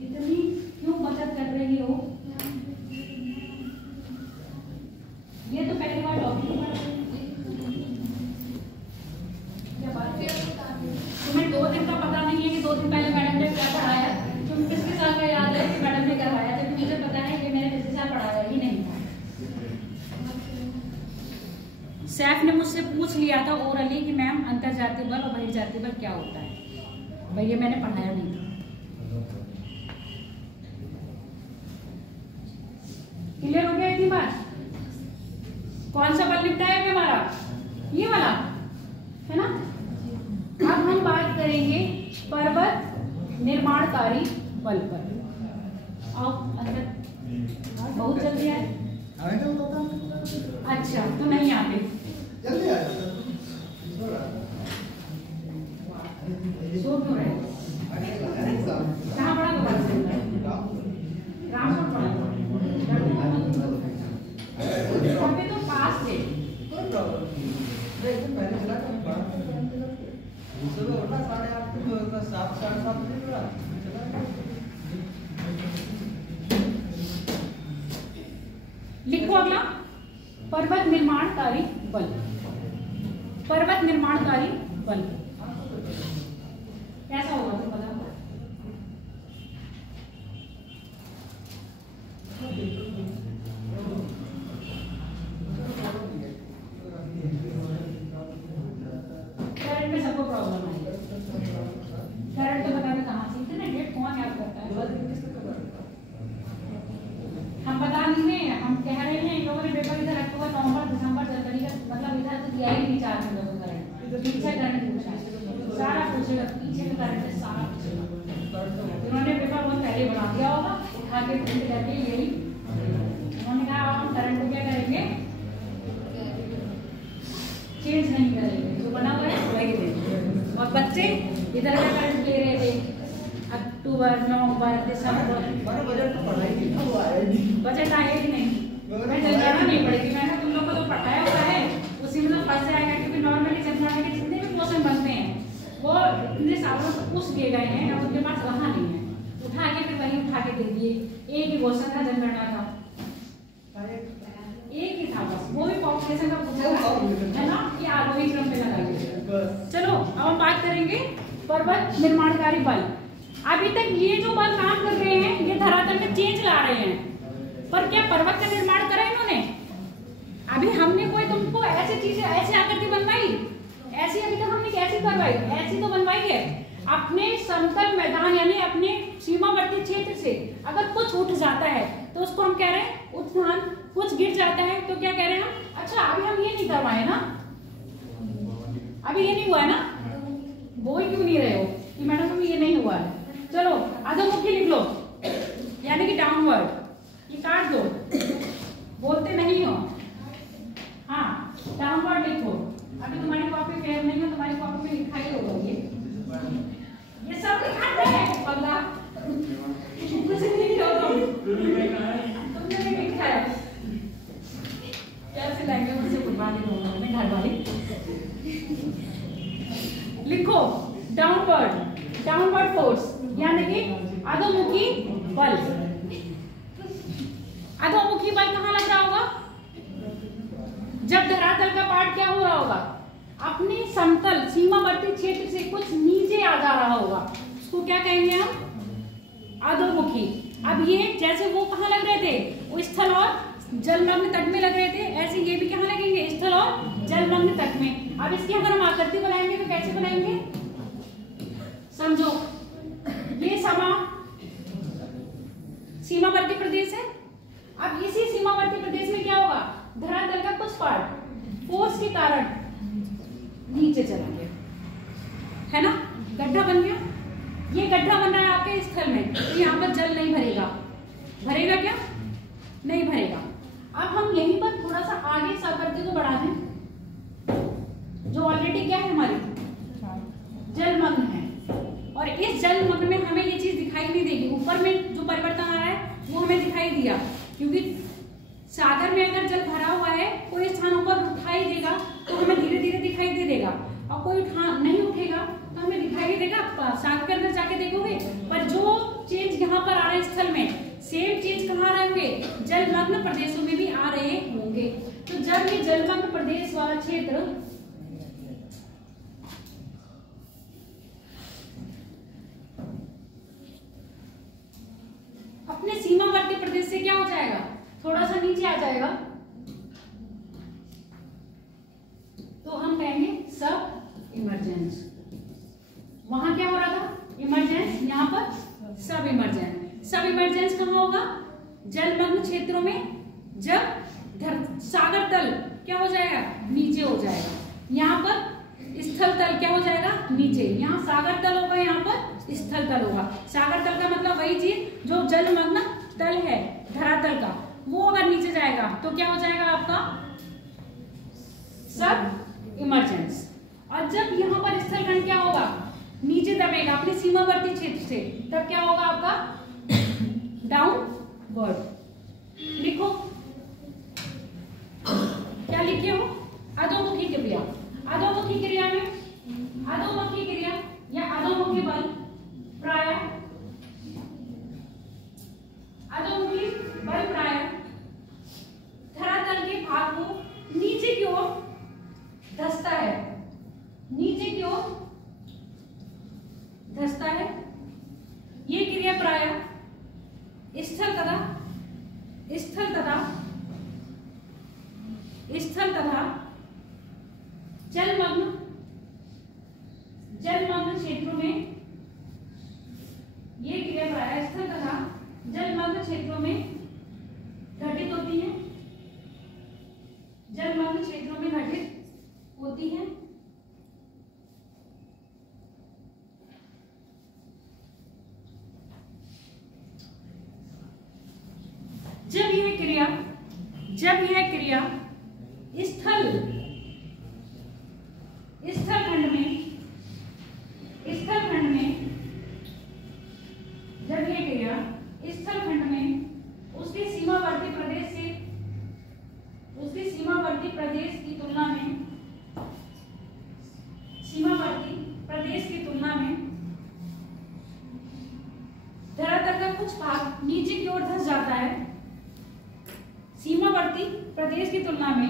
इतनी क्यों बचत कर रही हो? ये तो पहली बार टॉपिक पढ़ रही क्या बात है? तुम्हें 2 दिन का पता नहीं है कि 2 दिन पहले मैडम ने क्या पढ़ाया? तुम पिछले साल का याद है कि मैडम ने क्या पढ़ाया, जब मुझे पता है कि मैंने पिछले साल पढ़ाया ही नहीं था। सैफ ने मुझसे पूछ लिया था ओरली कि मैम अंतरजातीय बल और बहिर्जातीय बल क्या होता है। भैया मैंने पढ़ाया नहीं था। क्लियर हो गया इतनी बात? कौन सा बल निपटा है हमारा? ये वाला है ना। अब हम बात करेंगे पर्वत निर्माणकारी बल पर। आओ अंदर, बहुत जल्दी आए। अच्छा, तो नहीं आते, जल्दी आ सो क्यों रहे? कहाँ पढ़ा तो रामपुर पढ़ा, तो पास थे। लिखो अगला, पर्वत निर्माणकारी बल। पर्वत निर्माणकारी बल कैसा होगा तो बताओ। करंट में सबको प्रॉब्लम है, करंट तो बताने कहाँ से, इतने डेट कौन याद करता है। हम बता नहीं रहे, हम कह रहे हैं इन लोगों ने पेपर इधर अक्टूबर नवंबर दिसंबर जनवरी का मतलब इधर तो दिया ही नहीं 4 महीनों का करंट। पीछे करंट पूछा सारा पूछेगा, पीछे का करंट सारा पूछेगा। उन्होंने पेपर बहुत पहले बना दिया होगा, उठा के प्रिंट करके यही उन्होंने कहा हम करंट को क्या करेंगे, चेंज नहीं करेंगे, जो बना हुआ है वही देंगे। और बच्चे इधर का करंट ले रहे थे अक्टूबर नवंबर दिसंबर, बजट आया ही नहीं, मैं जनगणना नहीं पड़ेगी। मैंने तुम लोग को तो पढ़ाया हुआ है, उसी में तो फंस जाएगा, क्योंकि नॉर्मली जनगणना के जितने भी क्वेश्चन बनते हैं वो इतने सालों से पूछ दिए गए हैं और उनके पास रहा नहीं है, उठा के फिर वही उठा के दे दिए। एक ही क्वेश्चन था जनगणना का, एक ही था बस, वो भी पॉपुलेशन का पूछा है ना, ये आरोही क्रम पे लगाइए। चलो अब हम बात करेंगे पर्वत निर्माणकारी बल। अभी तक ये जो बल काम कर रहे हैं ये धरातल में चेंज ला रहे हैं, पर क्या पर्वत का निर्माण करा इन्होंने? अभी हमने कोई तुमको ऐसी चीजें ऐसी आकृति बनवाई, ऐसी अभी तक हमने कैसी करवाई, ऐसी तो बनवाई है। अपने समतल मैदान यानी अपने सीमावर्ती क्षेत्र से अगर कुछ उठ जाता है तो उसको हम कह रहे हैं उत्थान, कुछ गिर जाता है तो क्या कह रहे हैं हम? अच्छा अभी हम ये नहीं करवाए ना, अभी ये नहीं हुआ है ना, बोल क्यों नहीं रहे हो कि मैडम अभी ये नहीं हुआ है। चलो अधोमुखी लिख लो, यानी कि डाउनवर्ड, ये काट दो, बोलते नहीं हो। हाँ डाउनवर्ड लिखो, अभी तुम्हारी कॉपी फेयर नहीं है, तुम्हारी कॉपी में लिखा ही होगा ये सब लिखा है पगला, कुछ नहीं लिखा तुमने नहीं लिखा है, कैसे लाएंगे मुझसे बुलवाने होगा, मैं घर वाली लिखो डाउनवर्ड, डाउनवर्ड फोर्स यानी कि अधोमुखी बल। अधोमुखी बल कहाँ लग रहा होगा? जब धरातल का पार्ट क्या हो रहा होगा, अपने समतल सीमावर्ती क्षेत्र से कुछ नीचे आ जा रहा होगा, उसको क्या कहेंगे हम? अधोमुखी। अब ये जैसे वो कहाँ लग रहे थे, वो स्थल और जलमग्न तट में लग रहे थे, ऐसे ये भी कहाँ लगेंगे? स्थल और जलमग्न तट में। अब इसकी अगर हम आकृति बनाएंगे तो कैसे बनाएंगे समझो, ये सीमावर्ती प्रदेश है। अब इसी सीमावर्ती प्रदेश में क्या होगा, धरातल का कुछ पार्ट फोर्स के कारण नीचे चला गया, है ना, गड्ढा बन गया। ये गड्ढा बन रहा है आपके स्थल में, तो यहाँ पर जल नहीं भरेगा, भरेगा क्या? नहीं भरेगा। अब हम यहीं पर थोड़ा सा आगे साकृति को बढ़ा दें, जो ऑलरेडी क्या है हमारी जलमग्न है, और इस जलमग्न में हमें ये चीज दिखाई नहीं देगी। ऊपर में जो परिवर्तन आ रहा है वो हमें दिखाई दिया, क्योंकि सागर में अगर जल भरा हुआ है कोई स्थानों पर उठाई देगा तो हमें धीरे धीरे दिखाई दे देगा, और कोई नहीं उठेगा तो हमें दिखाई नहीं देगा। सागर के अंदर जाके देखोगे, पर जो चेंज यहाँ पर आ रहे हैं स्थल में, सेम चेंज कहाँ आ रहे होंगे? जलमग्न प्रदेशों में भी आ रहे होंगे। तो जब ये जलमग्न प्रदेश वाला क्षेत्र अपने सीमावर्ती प्रदेश से क्या हो जाएगा, थोड़ा सा नीचे आ जाएगा, तो हम कहेंगे सब इमरजेंस। वहां क्या हो रहा था? इमरजेंस, यहाँ पर सब इमरजेंस। सब इमरजेंस कहाँ होगा? जलमग्न क्षेत्रों में। जब सागर तल क्या हो जाएगा? नीचे हो जाएगा। यहाँ पर स्थल तल क्या हो जाएगा? नीचे। यहाँ सागर तल होगा, यहाँ पर स्थल तल होगा। सागर तल का मतलब वही चीज जो जलमग्न तल है धरातल का, वो अगर नीचे जाएगा तो क्या हो जाएगा आपका? सब इमरजेंस। और जब यहाँ पर स्थलखंड क्या होगा? नीचे दबेगा अपने सीमावर्ती क्षेत्र से, तब क्या होगा आपका? डाउनवर्ड। लिखो, क्या लिखे हो? अधोमुखी कृपया, अधोमुखी क्रिया में अधोमुखी क्रिया या अधोमुखी बल प्राय अधोमुखी बल प्राय धरातल के भाग को नीचे की ओर धंसता है, नीचे की ओर धंसता है। ये क्रिया प्राय स्थल तथा जलमग्न क्षेत्रों में, ये क्रिया प्राय स्थल तथा जलमग्न क्षेत्रों में घटित होती है, जलमग्न क्षेत्रों में घटित होती है। जब यह क्रिया स्थल खंड में उसके सीमावर्ती प्रदेश की तुलना में धरातल का कुछ भाग नीचे की ओर धंस जाता है। सीमावर्ती प्रदेश की तुलना में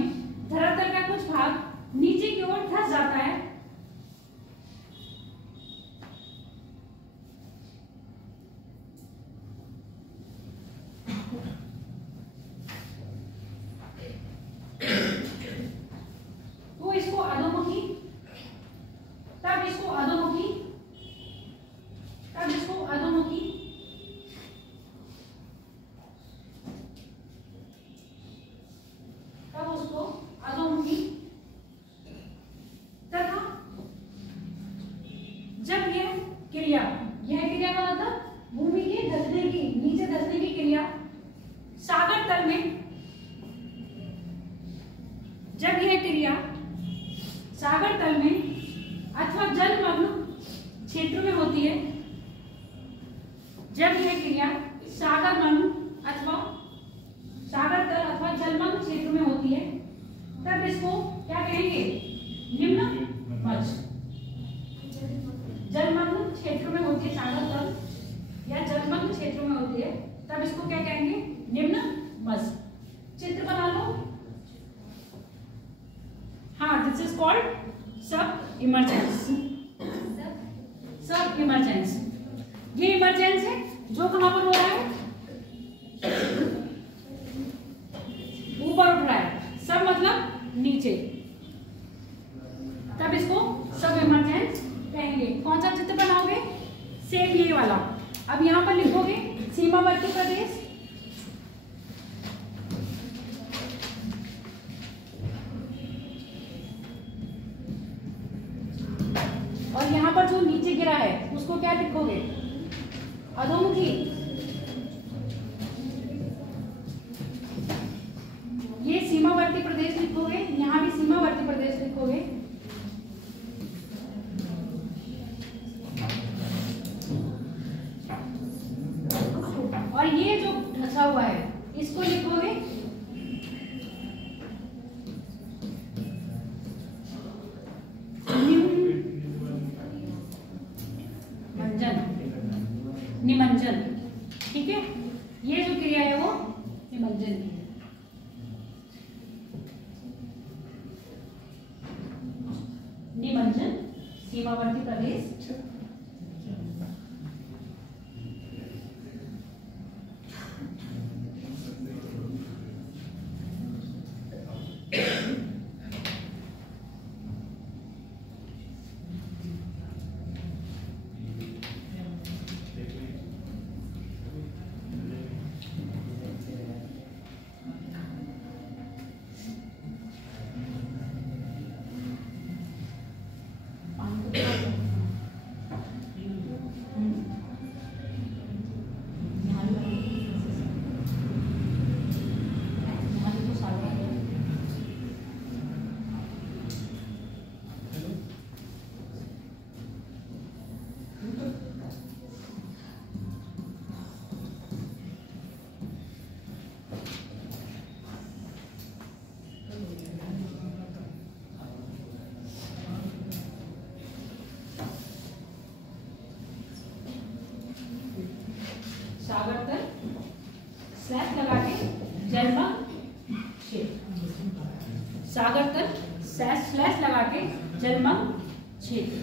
धरातल का कुछ भाग नीचे की ओर धंस जाता है। तो इसको अधोमुखी, तब इसको अधोमुखी तथा जब यह क्रिया का मतलब भूमि के धंसने की, नीचे धंसने की क्रिया सागर तल में, जब यह क्रिया सागर तल में अथवा जलमग्न क्षेत्र में होती है, जब यह क्रिया सागर तल अथवा जलमग्न क्षेत्र में होती है, तब इसको क्या कहेंगे? निम्न मज। जलमग्न क्षेत्र में होती है, सागर तल या जलमग्न क्षेत्र में होती है, तब इसको क्या कहेंगे? निम्न मज। चित्र बना लो। हाँ, दिस इज कॉल्ड सब इमरजेंस। सब इमरजेंस, ये इमरजेंस है जो कहां पर हो रहा है? ऊपर उठ रहा है। सब मतलब नीचे, तब इसको सब इमरजेंस कहेंगे। कौन सा चित्र बनाओगे? सेम ये वाला। अब यहां पर लिखोगे सीमावर्ती प्रदेश, और यहां पर जो नीचे गिरा है उसको क्या लिखोगे? अधोमुखी। ये सीमावर्ती प्रदेश लिखोगे, यहां भी सीमावर्ती प्रदेश लिखोगे। और ये जो ढसा हुआ है इसको लिखोगे निमंजन। ठीक है, ये जो क्रिया है वो निमंजन की है। निमंजन सीमावर्ती प्रदेश। सागर तल स्लैश लगा के जलमग्न क्षेत्र।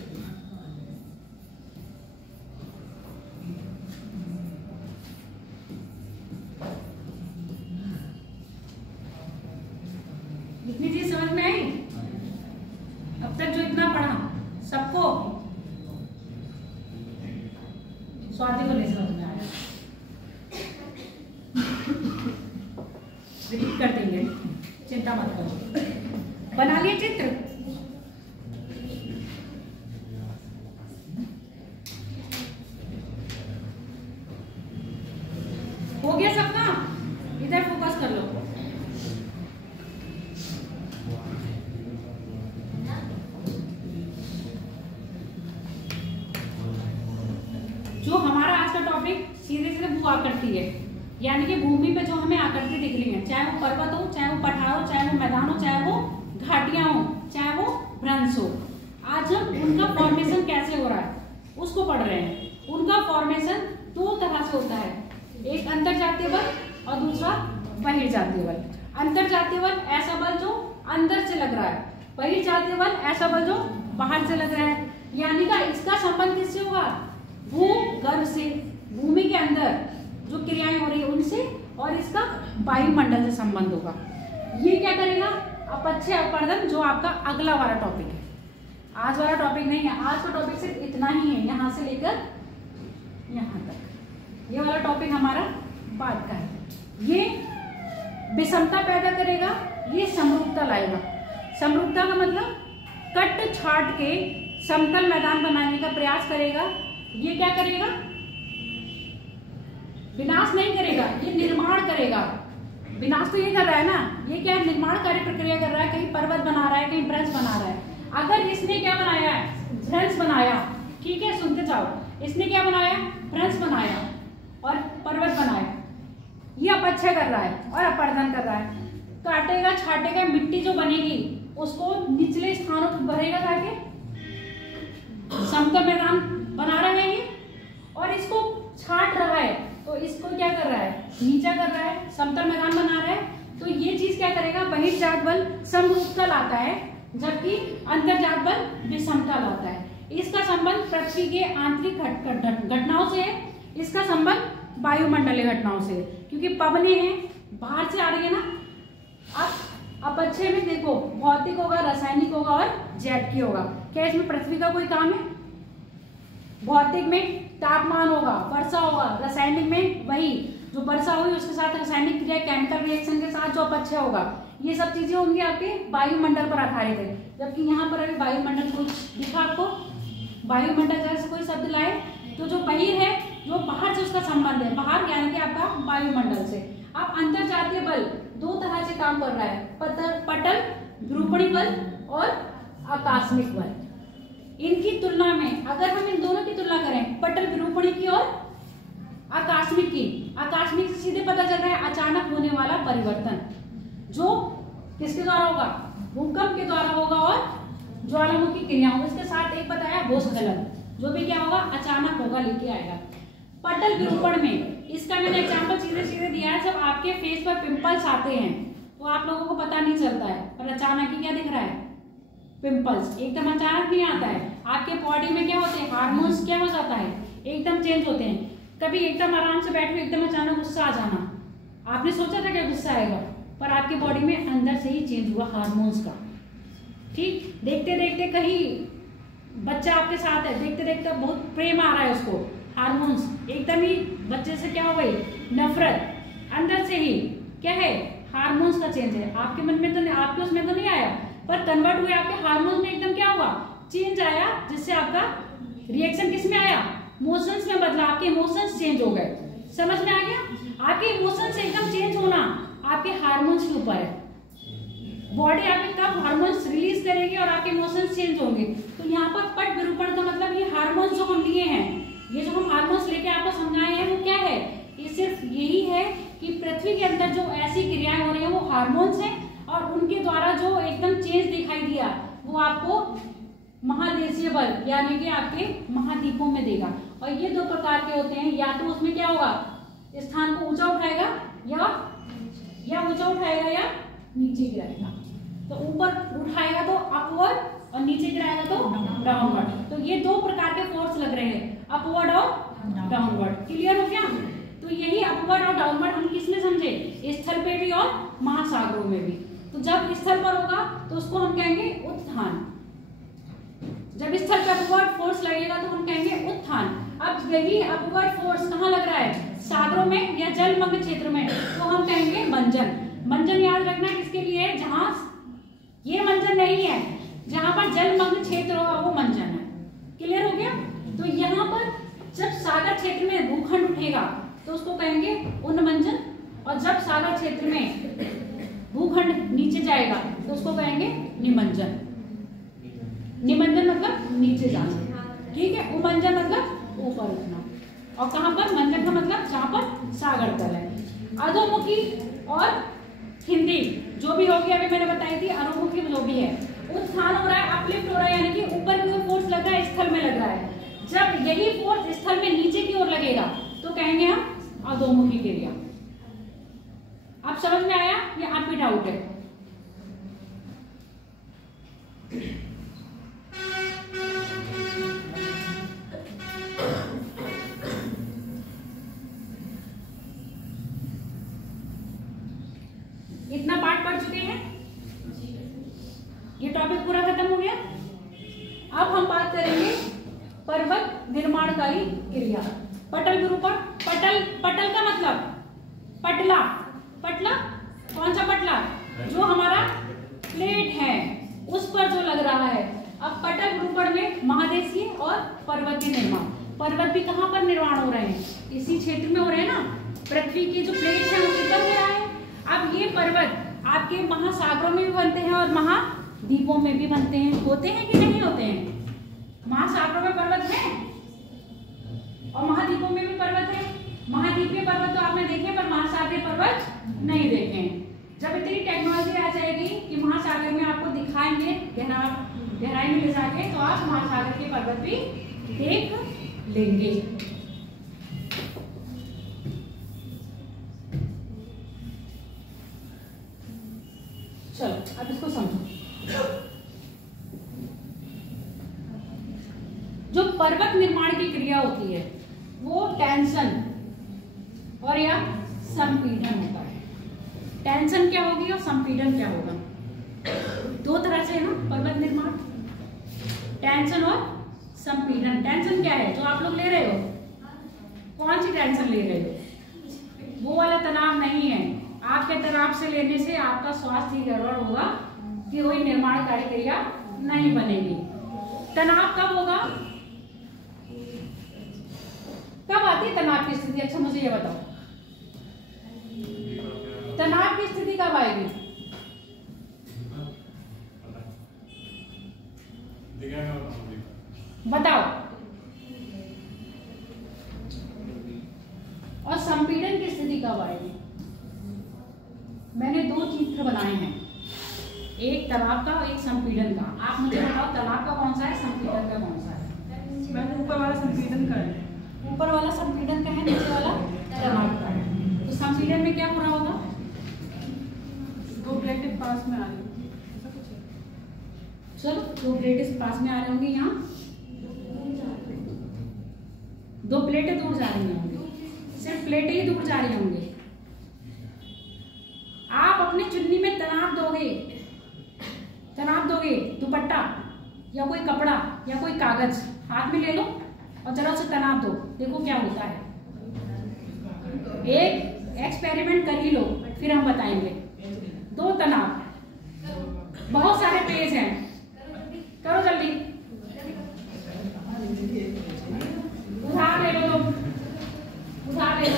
इतनी चीज समझ में आई? अब तक जो इतना पढ़ा सबको? स्वाति को नहीं समझ में आया? रिपीट कर देंगे, चिंता मत करो। बना लिए चित्र? हो गया सबका? इधर फोकस कर लो। जो हमारा आज का टॉपिक सीधे सीधे भू आकृति है, यानी कि भूमि पे जो हमें आकृति दिख रही है, चाहे वो पर्वत हो, चाहे वो पठार हो, चाहे वो मैदान हो, चाहे वो घाटियां हो, चाहे वो भ्रंश हो, आज हम उनका फॉर्मेशन कैसे हो रहा है उसको पढ़ रहे हैं। उनका फॉर्मेशन दो तरह से होता है, एक अंतरजातीय बल और दूसरा बहिर्जातीय बल। अंतरजातीय बल ऐसा बल जो अंदर से लग रहा है, बहिर्जातीय बल ऐसा बल जो बाहर से लग रहा है। यानी कि इसका संबंध किससे होगा? भूगर्भ से, भूमि के अंदर जो क्रियाएं हो रही है उनसे, और इसका वायुमंडल से संबंध होगा। ये क्या करेगा? अपक्षय अपवर्तन, जो आपका अगला वाला टॉपिक है। आज वाला टॉपिक नहीं है, आज का टॉपिक सिर्फ इतना ही है, यहां से लेकर यहां तक। ये वाला टॉपिक हमारा बाद का है। ये विषमता पैदा करेगा, ये समरूपता लाएगा। समरूपता का मतलब कट छाट के समतल मैदान बनाने का प्रयास करेगा। ये क्या करेगा? विनाश नहीं करेगा, ये निर्माण करेगा। विनाश तो ये कर रहा है ना, ये क्या निर्माण कार्य प्रक्रिया कर रहा है, कहीं पर्वत बना रहा है, कहीं भ्रंश बना रहा है। अगर इसने क्या बनाया है? भ्रंश बनाया, ठीक है, सुनते जाओ। इसने क्या बनाया? भ्रंश बनाया और पर्वत बनाया, ये अपक्षय कर रहा है और अपवर्तन कर रहा है। काटेगा छाटेगा, मिट्टी जो बनेगी उसको निचले स्थानों पर भरेगा जाके, समतल मैदान बना रहा है ये, और इसको छाट रहा है तो इसको क्या कर रहा है? नीचा कर रहा है, समतल मैदान बना रहा है। तो ये चीज क्या करेगा? बहिर्जात बल समरूपता लाता है, जबकि अंतर्जात बल विषमता लाता है। इसका संबंध पृथ्वी के आंतरिक घटनाओं से है, इसका संबंध वायुमंडलीय घटनाओं से, क्योंकि पवने हैं बाहर से आ रही है ना। अब अपक्षय में देखो, भौतिक होगा, रासायनिक होगा और जैविक होगा। क्या इसमें पृथ्वी का कोई काम है? भौतिक में तापमान होगा, वर्षा होगा, रासायनिक में वही जो वर्षा हुई उसके साथ रासायनिक क्रिया, केमिकल रिएक्शन के साथ जो अपक्षय होगा, ये सब चीजें होंगी आपके वायुमंडल पर आधारित है। जबकि यहाँ पर अभी वायुमंडल कुछ दिखा आपको, वायुमंडल जैसे कोई शब्द लाए तो जो बहिर है, जो बाहर से उसका संबंध है, बाहर यानी कि आपका वायुमंडल से। अब अंतरजातीय बल दो तरह से काम कर रहा है, पटल विरूपणी बल और आकस्मिक बल। इनकी तुलना में अगर हम इन दोनों की तुलना करें, पटल विरूपणी की और आकस्मिक की, आकस्मिक से सीधे पता चल रहा है अचानक होने वाला परिवर्तन, जो किसके द्वारा होगा? भूकंप के द्वारा होगा और ज्वालामुखी क्रियाओं। इसके साथ एक बताया भूस्खलन, जो भी क्या होगा? अचानक होगा, लेके आएगा। पटल विरूपण में इसका मैंने एग्जाम्पल सीधे सीधे दिया है। जब आपके फेस पर पिंपल्स आते हैं तो आप लोगों को पता नहीं चलता है, पर अचानक ही क्या दिख रहा है? पिंपल्स। एकदम अचानक नहीं आता है। आपके बॉडी में क्या होते हैं? हार्मोन्स क्या हो जाता है? एकदम चेंज होते हैं। कभी एकदम आराम से बैठे एकदम अचानक गुस्सा आ जाना, आपने सोचा था क्या गुस्सा आएगा, पर आपके बॉडी में अंदर से ही चेंज हुआ हार्मोन्स का। ठीक, देखते देखते कहीं बच्चा आपके साथ है, देखते देखते बहुत प्रेम आ रहा है उसको, हार्मोन्स एकदम ही बच्चे से क्या हो गई? नफरत, अंदर से ही क्या है? हार्मोन्स का चेंज है। आपके मन में तो नहीं, आपके उसमें तो नहीं आया, पर कन्वर्ट हुए आपके हार्मोन्स में, एकदम क्या हुआ? चेंज आया, जिससे आपका रिएक्शन किस में आया? मोशंस में बदला, आपके इमोशंस चेंज हो गए। समझ में आ गया? आपके इमोशंस एकदम चेंज होना आपके हार्मोन्स के ऊपर है। बॉडी आपके कब हार्मोन्स रिलीज करेगी और आपके इमोशंस चेंज होंगे। तो यहाँ पर पट विरूपण का मतलब ये हार्मोन्स जो हम लिए हैं, ये जो हम हार्मोन्स लेके आपको समझाए हैं, वो क्या है? ये सिर्फ यही है कि पृथ्वी के अंदर जो ऐसी क्रियाएं हो रही है वो हार्मोन्स हैं, और उनके द्वारा जो एकदम चेंज दिखाई दिया वो आपको महादेशीय बल यानी कि आपके महाद्वीपों में देगा। और ये दो प्रकार के होते हैं, या तो उसमें क्या होगा? स्थान को ऊंचा उठाएगा या ऊंचा उठाएगा या नीचे गिराएगा। तो ऊपर उठाएगा तो अपवर्ड और नीचे गिराएगा तो डाउनवर्ड। तो ये दो प्रकार के फोर्स लग रहे हैं, अपवर्ड और डाउनवर्ड। क्लियर हो गया? तो यही अपवर्ड और डाउनवर्ड हम किसमें समझे, स्थल पे भी और महासागरों में भी। तो जब स्थल पर होगा तो उसको हम कहेंगे उत्थान, जब स्थल पर अपवर्ड फोर्स लगेगा तो हम कहेंगे उत्थान। अब यही अपवर्ड फोर्स कहाँ लग रहा है, सागरों में या जलमग्न क्षेत्र में, तो हम कहेंगे मंजन। मंजन याद रखना किसके लिए है, जहां ये मंजन नहीं है, जहां पर जलमग्न क्षेत्र होगा वो मंजन है। क्लियर हो गया? तो यहाँ पर जब सागर क्षेत्र में भूखंड उठेगा तो उसको कहेंगे उन्मंजन, और जब सागर क्षेत्र में भूखंड नीचे जाएगा तो उसको कहेंगे निमंजन। निमंजन मतलब नीचे जाना, ठीक है। उमंजन मतलब ऊपर उठना। और कहां पर, मंजन का मतलब जहां पर सागर तल है। अधोमुखी और हिंदी जो भी होगी अभी मैंने बताई थी, अधोमुखी जो भी है, उत्थान हो रहा है, अपलिफ्ट हो रहा है, यानी कि ऊपर की जो फोर्स लग रहा है स्थल में लग रहा है। जब यही फोर्स स्थल में नीचे की ओर लगेगा तो कहेंगे हम अधोमुखी क्रिया। अब समझ में आया या आप भी डाउट है? इतना पार्ट पढ़ चुके हैं, ये टॉपिक पूरा खत्म हो गया। अब हम बात करेंगे पर्वत निर्माणकारी क्रिया। पटल विरूपण। पटल का मतलब पटला, पटला कौन सा पटला, जो हमारा प्लेट है उस पर जो लग रहा है। अब पटल विरूपण में महादेशीय और पर्वतीय निर्माण। पर्वत भी कहाँ पर निर्माण हो रहे हैं, इसी क्षेत्र में हो रहे हैं ना। पृथ्वी की जो प्लेट है उसी पर हो रहा है। अब ये पर्वत आपके महासागरों में भी बनते हैं और महाद्वीपों में भी बनते हैं। होते हैं कि नहीं होते हैं? महासागरों में पर्वत है और महाद्वीपों में भी पर्वत है। महाद्वीपीय पर्वत तो आपने देखे, पर महासागरीय पर्वत नहीं देखे। जब इतनी टेक्नोलॉजी आ जाएगी कि महासागर में आपको दिखाएंगे गहराई में ले जाके, तो आप महासागर के पर्वत भी देख लेंगे। चलो अब इसको समझो। जो पर्वत निर्माण की क्रिया होती है वो टेंशन और या संपीड़न होता है। टेंशन क्या होगी और संपीड़न क्या होगा, दो तरह से है ना पर्वत निर्माण, टेंशन और संपीड़न। टेंशन क्या है जो आप लोग ले रहे हो, कौन सी टेंशन ले रहे हो, वो वाला तनाव नहीं है। आपके तनाव से लेने से आपका स्वास्थ्य गड़बड़ होगा कि कोई निर्माणकारी क्रिया नहीं बनेगी। तनाव कब होगा, कब आती है तनाव की स्थिति? अच्छा मुझे ये बताओ, तनाव की स्थिति कब आएगी? बताओ। और संपीड़न की स्थिति कब आएगी? मैंने दो चित्र बनाए हैं, एक तनाव का और एक संपीड़न का। आप मुझे बताओ तनाव का कौन सा है, संपीड़न का कौन सा है? मैंने ऊपर वाला संपीड़न का है। ऊपर वाला संपीड़न का है, नीचे वाला तनाव का है। तो संपीड़न में क्या हो रहा होगा? दो प्लेटें पास में आ रही हैं, ऐसा कुछ है। चलो दो प्लेटें पास में आ रहे होंगे, यहाँ दो प्लेटें दूर जा रही होंगी, सिर्फ प्लेटें ही दूर जा रही होंगी। आप अपनी चुन्नी में तनाव दोगे, दुपट्टा या कोई कपड़ा या कोई कागज हाथ में ले लो और जरा उसे तनाव दो, देखो क्या होता है। एक एक्सपेरिमेंट कर ही लो, फिर हम बताएंगे। दो तनाव, बहुत सारे पेज हैं, करो जल्दी, उधार ले लो, उधार ले लो,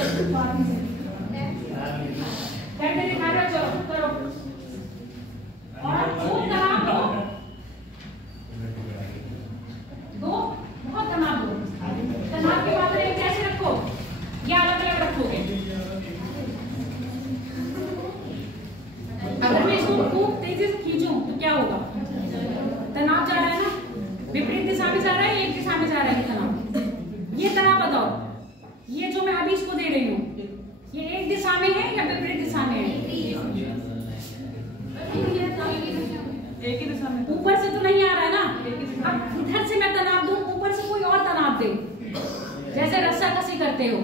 करके दिखा रहे हो, चलो करो। और खूब तनाव दो, बहुत तनाव दो। तनाव की मात्रा कैसे रखो, या अलग अलग रखोगे? अगर मैं इसको खूब तेजी से खींचूं तो क्या होगा? तनाव जा रहा है ना, विपरीत दिशा में जा रहा है, एक दिशा में जा रहा है तनाव। ये तनाव बताओ, ये जो मैं अभी इसको दे रही हूँ, ये एक दिशा में है या विपरीत दिशा में है? एक ही दिशा में तो ऊपर से तो नहीं आ रहा है ना। एक ही दिशा में। अब इधर से मैं तनाव दूं, ऊपर से कोई और तनाव दे, जैसे रस्साकसी करते हो,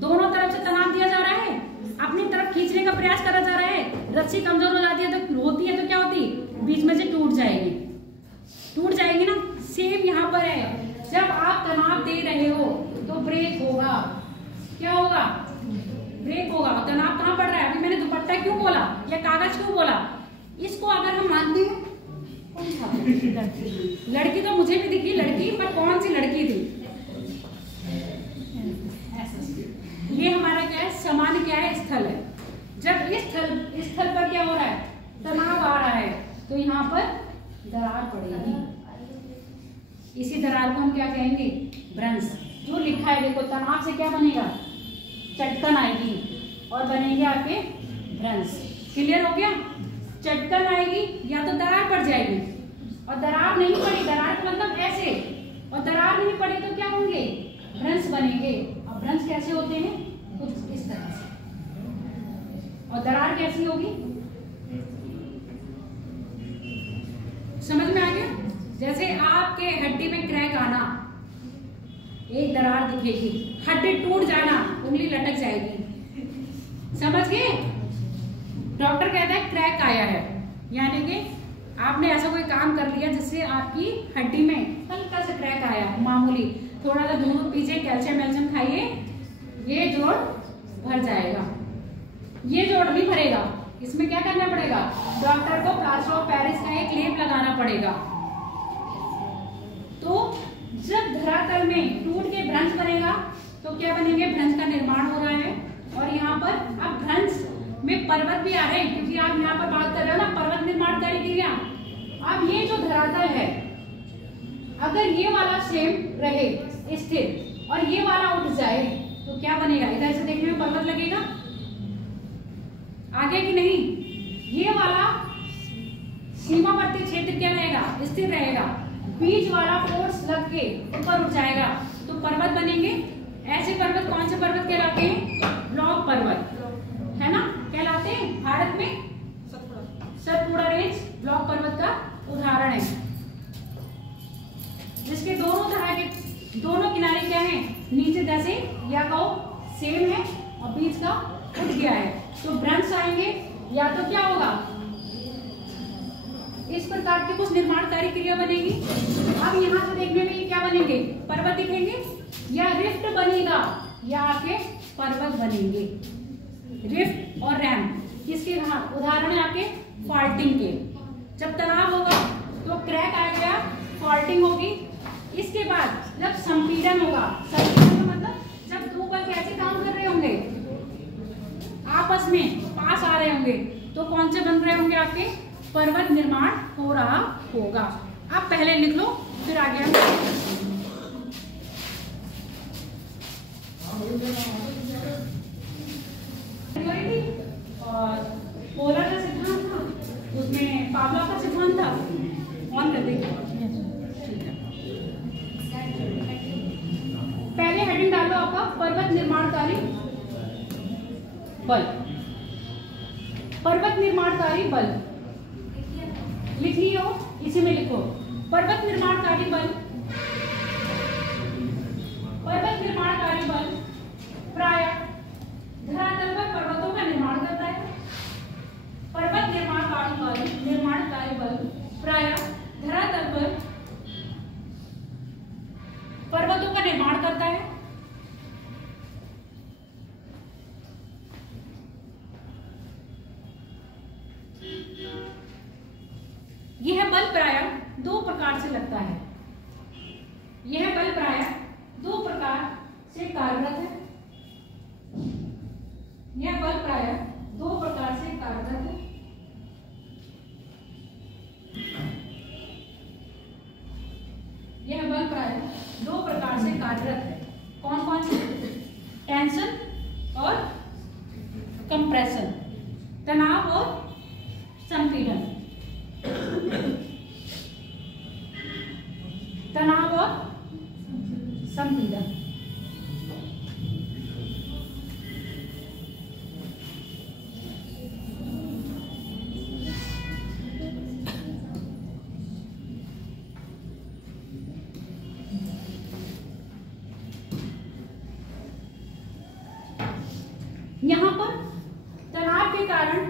दोनों तरफ से तनाव दिया जा रहा है, अपनी तरफ खींचने का प्रयास करा जा रहा है, रस्सी कमजोर हो जाती है तो होती है तो क्या होती, बीच में से टूट जाएगी ना। सेम यहाँ पर है, जब आप तनाव दे रहे हो तो ब्रेक होगा। क्या होगा? ब्रेक होगा। तनाव कहाँ पड़ रहा है? अभी मैंने दुपट्टा क्यों बोला या कागज क्यों बोला? इसको अगर हम मानते हैं, कौन था लड़की? तो मुझे भी दिखी लड़की, पर कौन सी लड़की थी? ये हमारा क्या है? सामान्य क्या है? स्थल है। जब इस स्थल पर क्या हो रहा है? तनाव आ रहा है, तो यहाँ पर दरार पड़ेगी। इसी दरार को हम क्या कहेंगे? भ्रंश। जो लिखा है देखो, तनाव से क्या बनेगा? चटकन आएगी और बनेंगे आपके भ्रंश। क्लियर हो गया? चटकन आएगी या तो दरार पड़ जाएगी, और दरार नहीं पड़ी, दरार का मतलब ऐसे, और दरार नहीं पड़ी तो क्या होंगे? भ्रंश बनेंगे। और भ्रंश कैसे होते हैं? कुछ इस तरह से। और दरार कैसी होगी? समझ में आ गया? जैसे आपके हड्डी में क्रैक आना, एक दरार दिखेगी, हड्डी टूट जाना, उंगली लटक जाएगी। समझ गए? डॉक्टर कहता है क्रैक आया है, यानी कि आपने ऐसा कोई काम कर लिया जिससे आपकी हड्डी में हल्का सा क्रैक आया, मामूली, थोड़ा सा दूध पीजिए, कैल्शियम खाइए, ये जोड़ भर जाएगा। ये जोड़ नहीं भरेगा, इसमें क्या करना पड़ेगा? डॉक्टर को प्लास्टर ऑफ पेरिस का एक लेप लगाना पड़ेगा। तो जब धरातल में टूट के भ्रंश बनेगा तो क्या बनेंगे? भ्रंश का निर्माण हो रहा है। और यहाँ पर अब भ्रंश में पर्वत भी आ रहे हैं, क्योंकि आप यहाँ पर बात कर रहे हो ना पर्वत निर्माणकारी क्रिया। अब ये जो धरातल है, अगर ये वाला सेम रहे स्थिर और ये वाला उठ जाए तो क्या बनेगा? इधर से देखने में पर्वत लगेगा आगे कि नहीं? ये वाला सीमावर्ती क्षेत्र क्या रहेगा? स्थिर रहेगा। बीच वाला फोर्स लग के ऊपर उठ जाएगा तो पर्वत बनेंगे। ऐसे पर्वत कौन से पर्वत कहलाते हैं? ब्लॉक पर्वत, है ना, कहलाते हैं। भारत में सतपुड़ा रेंज ब्लॉक पर्वत का उदाहरण है, जिसके दोनों किनारे क्या है? नीचे जैसे या कहो सेम है और बीच का उठ गया है, तो भ्रंश आएंगे या तो क्या होगा? इस प्रकार की कुछ निर्माणकारी क्रिया बनेगी। अब यहाँ से देखने में ये क्या बनेंगे? पर्वत दिखेंगे, या रिफ्ट बनेगा, या आपके पर्वत बनेंगे। रिफ्ट और रैम किसके उदाहरण है? आपके फॉल्टिंग के। जब तनाव होगा तो क्रैक आ गया, फॉल्टिंग होगी। इसके बाद जब संपीड़न होगा, संपीड़न का मतलब जब दो बल कैसे काम कर रहे होंगे, आपस में पास आ रहे होंगे, तो कौन से बन रहे होंगे? आपके पर्वत निर्माण हो रहा होगा। आप पहले लिख लो, फिर आगे हम और पोलर का सिद्धांत था, उसमें पावलोव का सिद्धांत था। ऑन कर देंगे, ठीक है। पहले हेडिंग डालो आपका पर्वत निर्माणकारी बल। पर्वत निर्माणकारी बल लिख लियो, इसी में लिखो पर्वत निर्माणकारी बल। पर्वत निर्माणकारी बल प्रायः धरातल पर पर्वतों का निर्माण करता है। पर्वत निर्माणकारी बल प्रायः धरातल पर पर्वतों का निर्माण करता है। यह बल प्रायः दो प्रकार से लगता है। यह बल प्रायः दो प्रकार से कार्यरत है। यह बल प्रायः दो प्रकार से कार्यरत है। यह बल प्रायः दो प्रकार से कार्यरत है। कौन कौन से? टेंशन और कंप्रेशन, तनाव और संपीड़न। तनाव और संपीड़न। यहाँ पर तनाव के कारण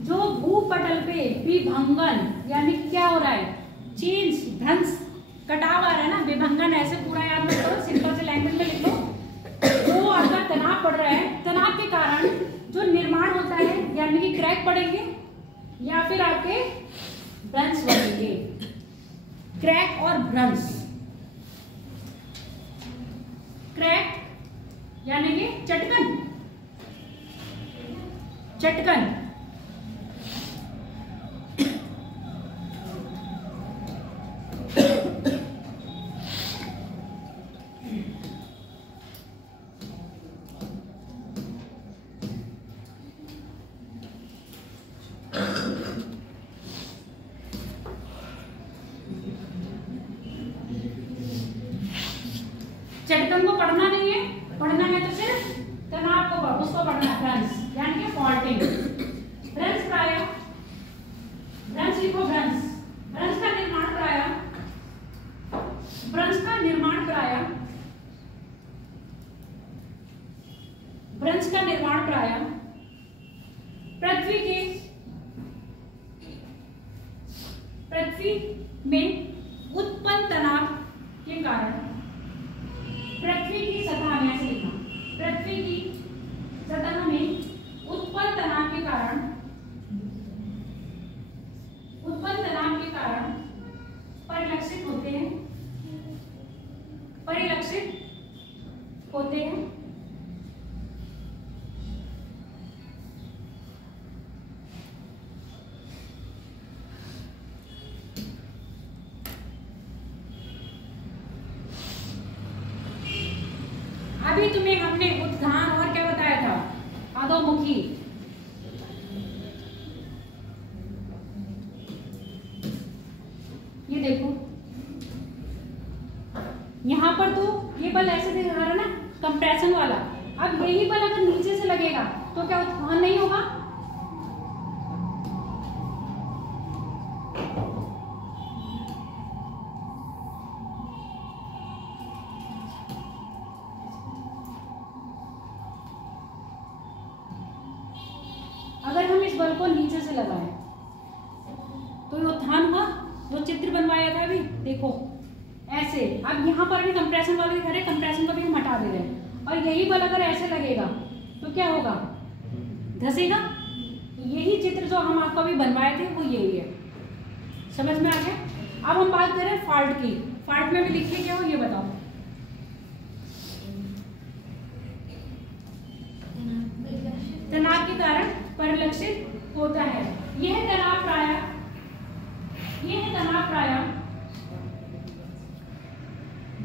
जो भूपटल पे विभंगन यानी क्या हो रहा है, चेंज, भ्रंश, कटाव आ रहा है ना, विभंगन ऐसे पूरा याद मत करो, सिंपल से लैंग्वेज में लिखो। तो अगर तनाव पड़ रहा है, तनाव के कारण जो निर्माण होता है यानी कि क्रैक पड़ेंगे या फिर आपके भ्रंश बनेंगे, क्रैक और भ्रंश। क्रैक यानी कि चटकन, चटकन, चटकन को पढ़ना नहीं है, पढ़ना है तो सिर्फ तनाव को उसको पढ़ना है, भ्रंश यानी कि फॉल्टिंग। भ्रंश प्राय, भ्रंश लिखो, भ्रंश, भ्रंश का निर्माण प्राय, भ्रंश का निर्माण प्राय, भ्रंश का निर्माण प्राय पृथ्वी में उत्पन्न तनाव के कारण, पृथ्वी की सतह में, ऐसे लिखा, पृथ्वी की सतह में उत्पन्न तनाव के कारण, उत्पन्न तनाव के कारण परिलक्षित होते हैं, परिलक्षित होते हैं अभी तुम्हें हमने उद्गान और क्या बताया था, अधोमुखी। ये देखो यहाँ पर तो ये बल ऐसे दिखा रहा है ना, कंप्रेशन वाला। अब यही बल अगर नीचे से लगेगा तो क्या उत्थान नहीं होगा? अगर हम इस बल को नीचे से लगाएं तो ये उत्थान हुआ। जो चित्र बनवाया था अभी देखो ऐसे। अब यहाँ पर भी कंप्रेशन वाले दिखा रहे, कंप्रेशन को भी हम हटा दे रहे हैं, और यही बल अगर ऐसे लगेगा तो क्या होगा? धसेगा। यही चित्र जो हम आपको अभी बनवाए थे वो यही है। समझ में आ गया? अब हम बात करें फॉल्ट की। फॉल्ट में भी लिखिए क्या हो ये बताओ। तनाव के कारण परिलक्षित होता है। यह तनाव प्राय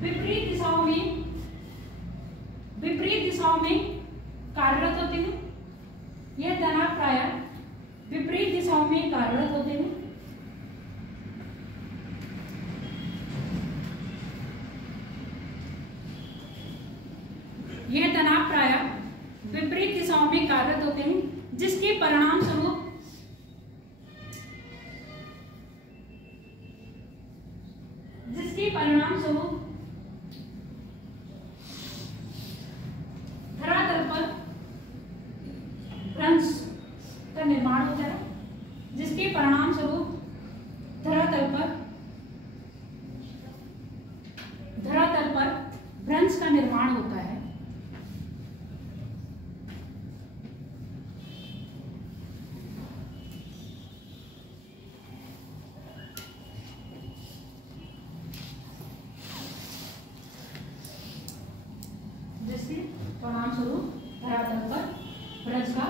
विपरीत दिशाओं में कार्यरत होते हैं। यह तनाव प्राय विपरीत दिशाओं में कार्यरत होते हैं। यह तनाव प्राय विपरीत दिशाओं में कार्यरत होते हैं, जिसके परिणाम स्वरूप धरातल पर भ्रंश का निर्माण होता है। जिसके परिणाम स्वरूप धरातल पर भ्रंश का निर्माण होता है। परिणाम स्वरूप धरातल पर भ्रंश का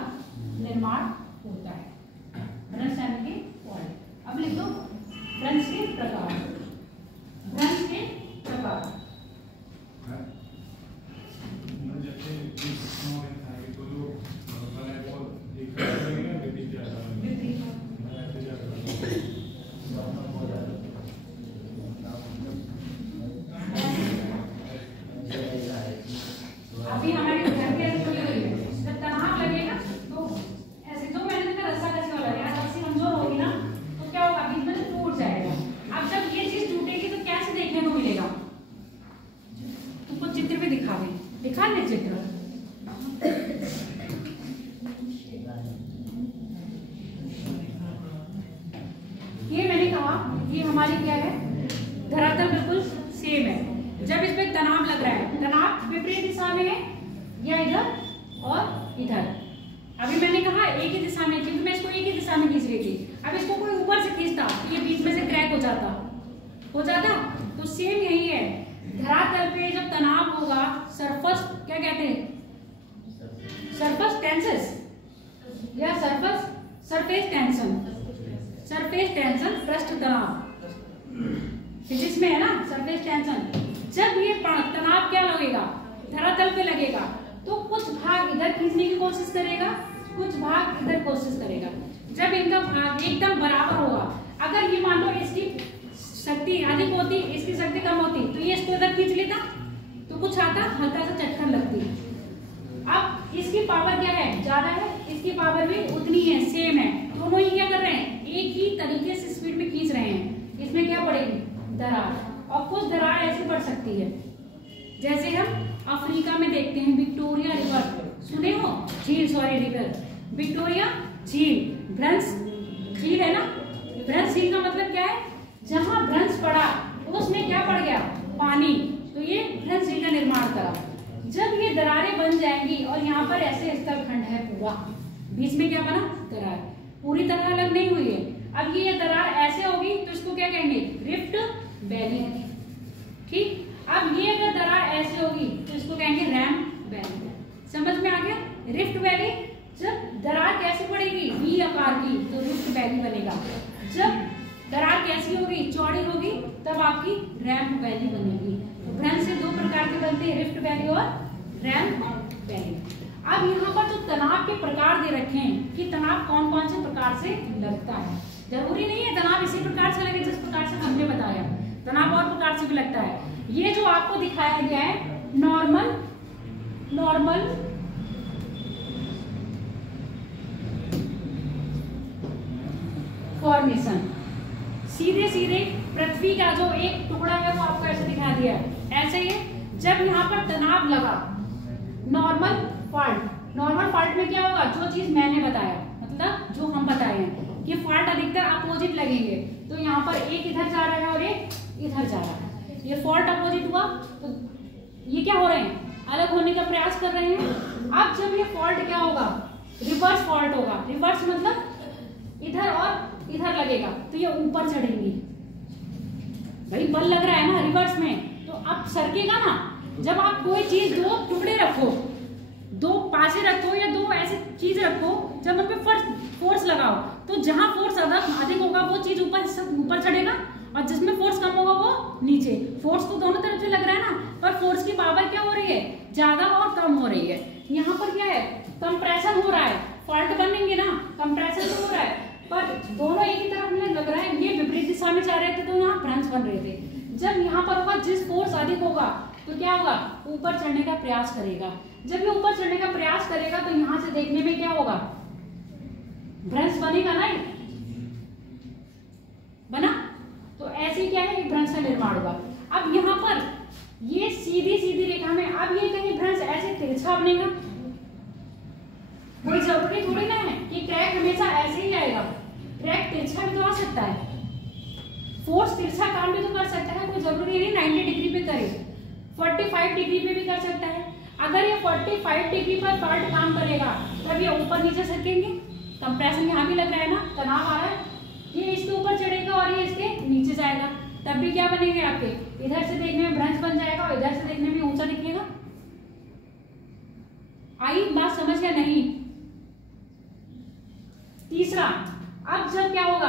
निर्माण होता है। भ्रंश यानी कि फॉल्ट। अब लिख दो भ्रंश के प्रकार। भ्रंश के प्रकार अभी हमारे घर के ऐसे खुली हुई है। जब तनाव लगेगा तो ऐसे जो मैंने देखा रस्सा कैसे वाला है, रस्सी कमजोर होगी ना तो क्या होगा? बीच में से टूट जाएगा। अब जब ये हमारी क्या है, धरातल बिल्कुल सेम है। जब इस पे तनाव लग रहा है, तनाव विपरीत दिशा में है या इधर और इधर। अभी मैंने कहा एक ही दिशा में, क्योंकि मैं इसको एक ही दिशा में खींच रही थी। अब इसको कोई ऊपर से खींचता तो ये बीच में से क्रैक हो जाता। तो सेम यही है, धरातल पे जब तनाव होगा, सरफेस क्या कहते हैं, सरफेस टेंसेस या सरफेस टेंशन पृष्ठ तनाव फिजिक्स में है ना, सरफेस टेंशन। जब ये तनाव क्या लगेगा, धरातल पे लगेगा, तो कुछ भाग इधर खींचने की कोशिश करेगा, कुछ भाग इधर कोशिश करेगा। जब इनका भाग एकदम बराबर होगा, अगर ये मान लो इसकी शक्ति अधिक होती, इसकी शक्ति कम होती, तो ये इसको इधर खींच लेता, तो कुछ आता, हल्का सा चटकन लगती। अब इसकी पावर क्या है, ज्यादा है, इसकी पावर भी उतनी है, सेम है। दोनों ही क्या कर रहे हैं, एक ही तरीके से स्पीड में खींच रहे हैं। इसमें क्या पड़ेगी, दरार। और कुछ दरार ऐसी पड़ सकती है, जैसे हम अफ्रीका में देखते हैं विक्टोरिया रिवर, सुने हो, रिवर विक्टोरिया झील, भ्रंश झील है ना। भ्रंश झील का मतलब क्या है, जहां भ्रंश पड़ा तो उसमें क्या पड़ गया, पानी, तो ये भ्रंश झील का निर्माण करा। जब ये दरारें बन जाएंगी और यहाँ पर ऐसे स्थलखंड है पूरा, बीच में क्या बना, दरार, पूरी तरह अलग नहीं हुई है। अब ये दरार ऐसे होगी तो इसको क्या कहेंगे, रिफ्ट वैली। ठीक, अब ये अगर दरार ऐसे होगी तो इसको कहेंगे रैम वैली। समझ में आ गया, रिफ्ट वैली। जब दरार कैसे पड़ेगी, वी आकार की, तो रिफ्ट वैली बनेगा। जब दरार कैसी होगी, चौड़ी होगी, तब आपकी रैम वैली बनेगी। तो भ्रंश से दो प्रकार के बनते हैं, रिफ्ट वैली और रैम वैली। अब यहाँ पर जो तनाव के प्रकार दे रखे हैं कि तनाव कौन कौन से प्रकार से लगता है, जरूरी नहीं है तनाव इसी प्रकार से लगे जिस प्रकार से हमने बताया, तनाव और प्रकार से भी लगता है। ये जो आपको दिखाया गया है नॉर्मल फॉर्मेशन, सीधे सीधे पृथ्वी का जो एक टुकड़ा है वो आपको ऐसे दिखा दिया है, ऐसे ही। जब यहाँ पर तनाव लगा, नॉर्मल फॉल्ट में क्या होगा, जो चीज मैंने बताया, मतलब जो हम बताए हैं कि फॉल्ट अधिकतर अपोजिट लगेंगे। तो यहाँ पर एक इधर जा रहा है और एक इधर जा रहा है, ये फॉल्ट अपोजिट हुआ, तो ये क्या हो रहे हैं, अलग होने का प्रयास कर रहे हैं। अब जब ये फॉल्ट क्या होगा, रिवर्स फॉल्ट होगा। रिवर्स मतलब इधर और इधर लगेगा, तो ये ऊपर चढ़ेंगी। भाई बल लग रहा है ना रिवर्स में, तो अब सरकेगा ना। जब आप कोई चीज दो टुकड़े रखो, दो पासे रखो या दो ऐसी चीज रखो, जब उन पे फोर्स लगाओ, तो जहां फोर्स अधिक होगा वो चीज ऊपर चढ़ेगा, और जिसमें फोर्स कम होगा वो नीचे। फोर्स तो दोनों तरफ से लग रहा है ना, पर फोर्स की पावर क्या हो रही है, ज्यादा और कम हो रही है। यहाँ पर क्या है, कंप्रेशन हो रहा है, फॉल्ट बनेंगे ना, कंप्रेशन तो हो रहा है, पर दोनों एक ही तरफ में लग रहा है। ये विपरीत दिशा में जा रहे थे तो यहाँ भ्रंश बन रहे थे। जब यहाँ पर होगा, जिस फोर्स अधिक होगा तो क्या होगा, ऊपर चढ़ने का प्रयास करेगा। जब ये ऊपर चढ़ने का प्रयास करेगा तो यहाँ से देखने में क्या होगा, भ्रंश बनेगा ना, बना। तो ऐसे क्या है, भ्रंश का निर्माण होगा। अब यहाँ पर ये सीधी सीधी रेखा में, अब ये कहीं भ्रंश ऐसे तिरछा बनेगा, कोई जरूरी थोड़ी ना है कि क्रैक हमेशा ऐसे ही आएगा। क्रैक तिरछा भी तो आ सकता है, फोर्स तिरछा काम भी तो कर सकता है, कोई जरूरी नहीं 90 डिग्री पे करे, 45 डिग्री पे भी कर सकता है। अगर ये 45 डिग्री पर फॉल्ट काम करेगा तब ये ऊपर नीचे सरकेंगे, कंप्रेशन यहाँ भी लग रहा है ना, तनाव आ रहा है, ये इसके ऊपर चढ़ेगा और ये इसके नीचे जाएगा, तब भी क्या बनेंगे आपके, इधर से देखने में भ्रंश बन जाएगा और इधर से देखने में ऊंचा दिखेगा। आई बात समझ या नहीं। तीसरा, अब जब क्या होगा,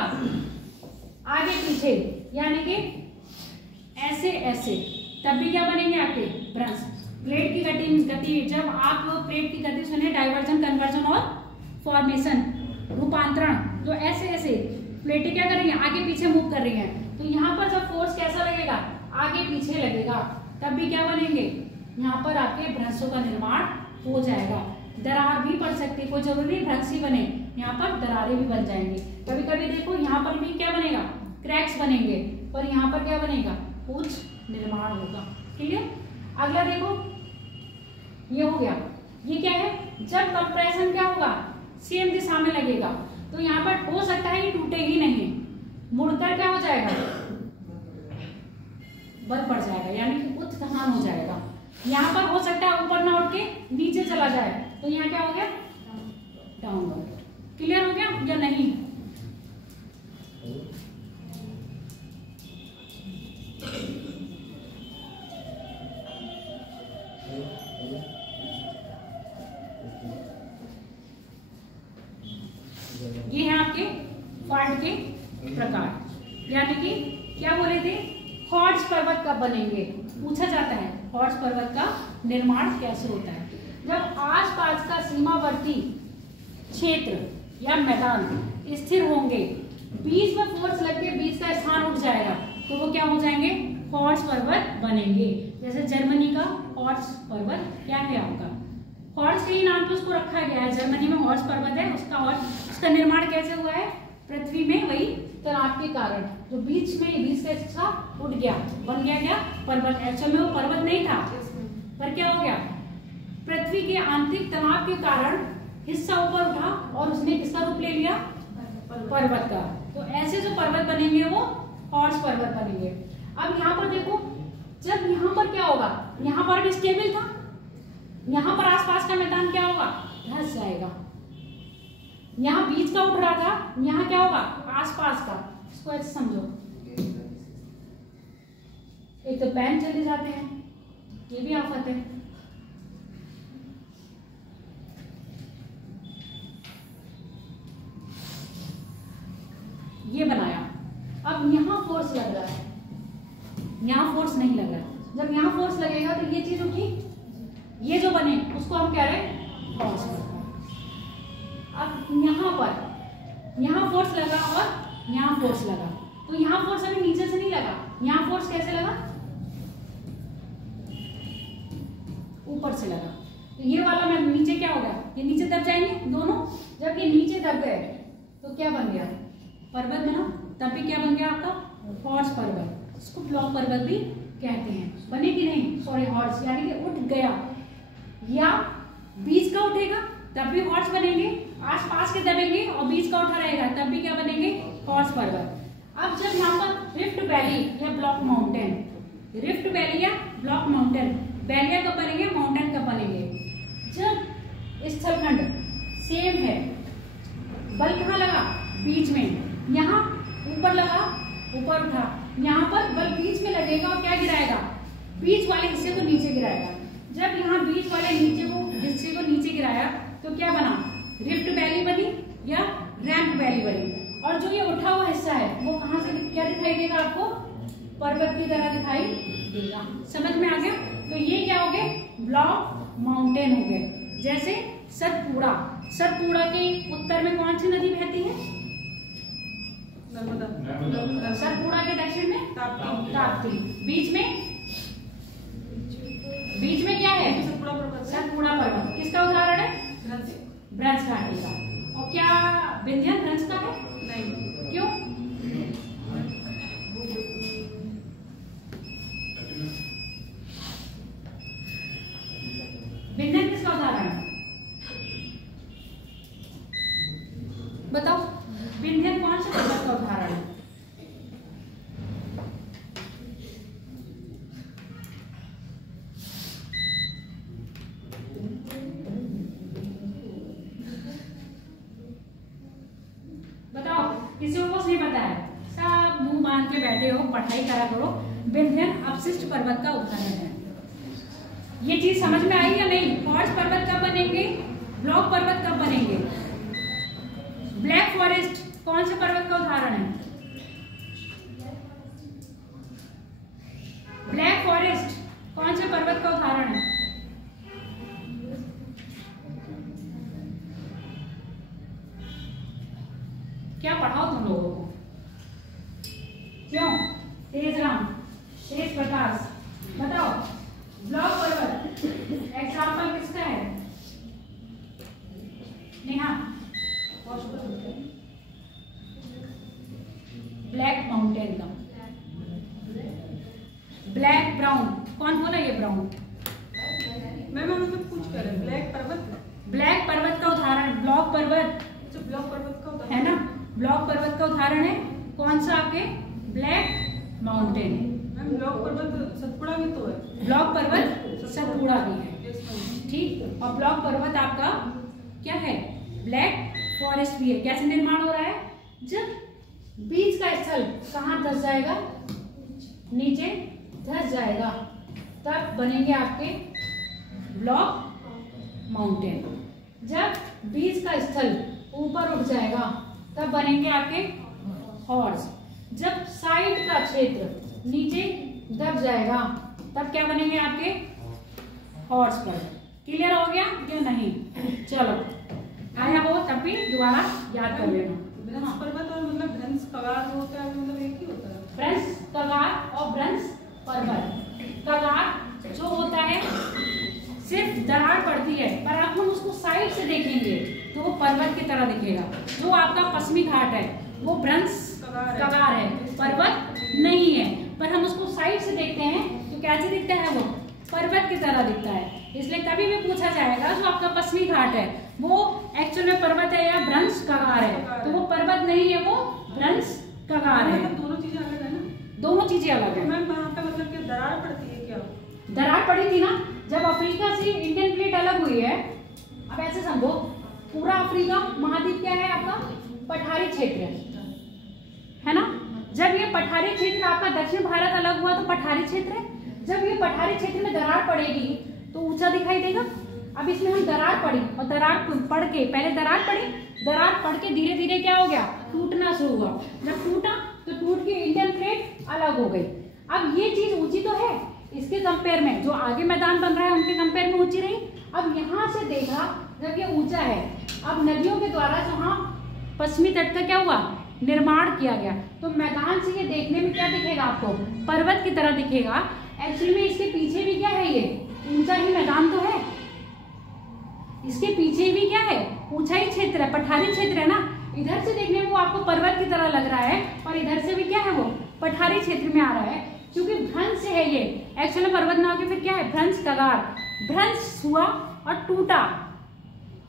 आगे पीछे यानी कि ऐसे ऐसे, तब भी क्या बनेंगे आपके, भ्रंश। प्लेट की गति, जब आप प्लेट की गति सुने, डाइवर्जन, कन्वर्जन और फॉर्मेशन, रूपांतरण, तो ऐसे ऐसे प्लेटें क्या कर रही हैं, आगे पीछे मूव कर रही हैं। तो यहाँ पर जब फोर्स कैसा लगेगा, आगे पीछे लगेगा, तब भी क्या बनेंगे, यहाँ पर आपके भ्रंशों का निर्माण हो जाएगा। दरार भी पड़ सकती है, कोई जरूरी भ्रंश ही बने, यहाँ पर दरारें भी बन जाएंगे। कभी कभी देखो यहाँ पर भी क्या बनेगा, क्रैक्स बनेंगे, पर यहाँ पर क्या बनेगा, कुछ निर्माण होगा। क्लियर। अगला देखो, ये हो गया। ये क्या है, जब कंप्रेशन क्या होगा, सेम दिशा में लगेगा, तो यहाँ पर हो सकता है ये टूटे ही नहीं, मुड़कर क्या हो जाएगा, यहाँ पर हो सकता है ऊपर ना उठ के नीचे चला जाए, तो यहाँ क्या हो गया, डाउनवर्ड। क्लियर हो गया या नहीं? ये है आपके फॉल्ट के प्रकार। यानी कि क्या बोले थे, हॉर्स पर्वत कब बनेंगे, पूछा जाता है हॉर्स पर्वत का निर्माण कैसे होता है। जब आसपास का सीमावर्ती क्षेत्र या मैदान स्थिर होंगे, बीच में फोर्स लग के बीच का स्थान उठ जाएगा, तो वो क्या हो जाएंगे, हॉर्स पर्वत बनेंगे। जैसे जर्मनी का हॉर्स पर्वत क्या है आपका, हॉर्स के ही नाम पे उसको रखा गया है। जर्मनी में हॉर्स पर्वत है, उसका निर्माण कैसे हुआ है, पृथ्वी में वही तनाव के कारण जो बीच का हिस्सा उठ गया, बन गया क्या, पर्वत। एक्चुअल में वो पर्वत नहीं था, पर क्या हो गया, पृथ्वी के आंतरिक तनाव के कारण हिस्सा ऊपर उठा और उसने किसका रूप ले लिया, पर्वत का। तो ऐसे जो पर्वत बनेंगे वो हॉर्स पर्वत बनेंगे। अब यहाँ पर देखो, जब यहाँ पर क्या होगा, यहाँ पर भी स्टेबल था, यहाँ पर आसपास का मैदान क्या होगा, धंस जाएगा। यहाँ बीच का उठ रहा था, यहाँ क्या होगा, आसपास का। इसको ऐसे समझो, एक तो पैन चले जाते हैं, ये भी आफत है। ये बनाया, अब यहाँ फोर्स लग रहा है, यहाँ फोर्स नहीं लग रहा। जब यहाँ फोर्स लगेगा तो ये चीज उठी, ये जो बने उसको हम कह रहे हैं हॉर्स पर्वत। अब यहाँ फोर्स लगा और यहाँ फोर्स लगा, तो यहाँ फोर्स अभी नीचे से नहीं लगा, यहाँ फोर्स कैसे लगा, ऊपर से लगा। तो ये वाला मैं नीचे क्या होगा, ये नीचे दब जाएंगे दोनों। जब ये नीचे दब गए तो क्या बन गया, पर्वत बना। तब भी क्या बन गया आपका, हॉर्स पर्वत। इसको ब्लॉक पर्वत भी कहते हैं। बने कि नहीं, सॉरी हॉर्स, यानी कि उठ गया, या बीच का उठेगा तब भी हॉर्स बनेंगे, आसपास के दबेंगे और बीच का उठा रहेगा तब भी क्या बनेंगे, हॉर्स पर्वत। अब जब यहाँ पर रिफ्ट वैली या ब्लॉक माउंटेन, रिफ्ट वैली या ब्लॉक माउंटेन, वैलियां कब बनेंगे, माउंटेन कब बनेंगे, जब स्थलखंड सेम है, बल कहाँ लगा, बीच में, यहाँ ऊपर लगा, ऊपर उठा, यहाँ पर बल बीच में लगेगा और क्या गिराएगा, बीच वाले हिस्से को नीचे गिराएगा। जब यहाँ बीच वाले हिस्से को नीचे गिराया तो क्या बना, रिफ्ट वैली बनी या रैंप वैली बनी। और जो ये उठा हुआ हिस्सा है वो कहाँ से क्या दिखाई देगा आपको, पर्वत की तरह दिखाई देगा। समझ में आ गया? तो ये क्या हो गए, ब्लॉक माउंटेन हो गए। जैसे सतपुड़ा, सतपुड़ा के उत्तर में कौन सी नदी बहती है, नर्मदा। सतपुड़ा के दक्षिण में ताप्ती। बीच में क्या है, सतपुड़ा पर्वत। किसका उदाहरण है, ब्रज घाटी का। और क्या विंध्यन ब्रज का है, नहीं, क्यों, विंध्यन किसका उदाहरण है, बताओ, विंध्यन कौन से पर्वत का उदाहरण है, बताओ, किसी को कुछ नहीं पता है, सब मुंह बांध के बैठे हो, पढ़ाई करा करो। विंध्यन अपशिष्ट पर्वत का उदाहरण है। ये चीज समझ में आई या नहीं, हॉर्स पर्वत कब बनेंगे, ब्लॉक पर्वत कब बनेंगे। ब्लैक फॉरेस्ट कौन से पर्वत का उदाहरण है, ब्लैक फॉरेस्ट कौन से पर्वत का उदाहरण है, क्या पढ़ाओ तुम लोगों को, क्यों, तेजराम, तेज प्रकाश, बताओ, ब्लॉक पर्वत एग्जाम्पल किसका है, नेहा, ब्लैक माउंटेन का। ब्लैक ब्राउन, कौन बोला ये ब्राउन, मैम मतलब कुछ करें, ब्लैक पर्वत, ब्लैक पर्वत का उदाहरण ब्लॉक पर्वत, जो ब्लॉक पर्वत का है ना, ब्लॉक पर्वत का उदाहरण है कौन सा आपके, ब्लैक माउंटेन। मैम ब्लॉक पर्वत सतपुड़ा भी तो है। ब्लॉक पर्वत सतपुड़ा भी है, ठीक। और ब्लॉक पर्वत आपका क्या है, ब्लैक फॉरेस्ट भी है। कैसे निर्माण हो रहा है, जब बीज का स्थल कहाँ धस जाएगा, नीचे धस जाएगा, तब बनेंगे आपके ब्लॉक माउंटेन। जब बीज का स्थल ऊपर उठ जाएगा तब बनेंगे आपके हॉर्स। जब साइड का क्षेत्र नीचे दब जाएगा तब क्या बनेंगे आपके हॉर्स पर। क्लियर हो गया या नहीं? चलो आया हो तब भी दोबारा याद कर लेना। भ्रंश पर्वत और मतलब भ्रंश कगार होता है, मतलब एक ही होता है। भ्रंश कगार और भ्रंश पर्वत। कगार जो होता है सिर्फ दरार पड़ती है, पर अब हम उसको साइड से देखेंगे तो वो पर्वत की तरह दिखेगा। जो आपका पश्चिमी घाट है वो भ्रंश कगार है, पर्वत नहीं है, पर हम उसको साइड से देखते हैं तो कैसे दिखता है, वो पर्वत की तरह दिखता है। इसलिए कभी भी पूछा जाएगा जो आपका पश्चिमी घाट है वो एक्चुअल में पर्वत है या भ्रंश कगार है, तो वो पर्वत नहीं है, वो भ्रंश कगार है। मतलब दोनों चीजें अलग है ना? दोनों चीजें अलग है। मैम वहाँ पे मतलब क्या दरार पड़ती है क्या? दरार पड़ी थी ना जब अफ्रीका से इंडियन प्लेट अलग हुई है। अब ऐसे समझो, पूरा अफ्रीका महाद्वीप क्या है आपका, पठारी क्षेत्र है ना। जब ये पठारी क्षेत्र आपका दक्षिण भारत अलग हुआ तो पठारी क्षेत्र है। जब ये पठारी क्षेत्र में दरार पड़ेगी तो ऊंचा दिखाई देगा। अब इसमें हम दरार पड़ी और दरार पड़ के, पहले दरार पड़ी, दरार पड़ के धीरे धीरे क्या हो गया, टूटना शुरू हुआ। जब टूटा तो टूट के इंडियन प्लेट अलग हो गई। अब ये चीज ऊंची तो है, इसके कंपेयर में जो आगे मैदान बन रहा है उनके कंपेयर में ऊंची रही। अब यहाँ से देखा जब ये ऊंचा है, अब नदियों के द्वारा जहाँ पश्चिमी तट का क्या हुआ, निर्माण किया गया, तो मैदान से ये देखने में क्या दिखेगा आपको, पर्वत की तरह दिखेगा। एक्चुअली में इसके पीछे भी क्या है, ये ऊंचा ही मैदान तो है, इसके पीछे भी क्या है, ऊंचा ही क्षेत्र है, पठारी क्षेत्र है ना। इधर से देखने में वो आपको पर्वत की तरह लग रहा है और इधर से भी क्या है, वो पठारी क्षेत्र में आ रहा है। क्योंकि भ्रंश से है ये, एक्चुअली में पर्वत ना होकर फिर क्या है, भ्रंश कगार। भ्रंश हुआ और टूटा,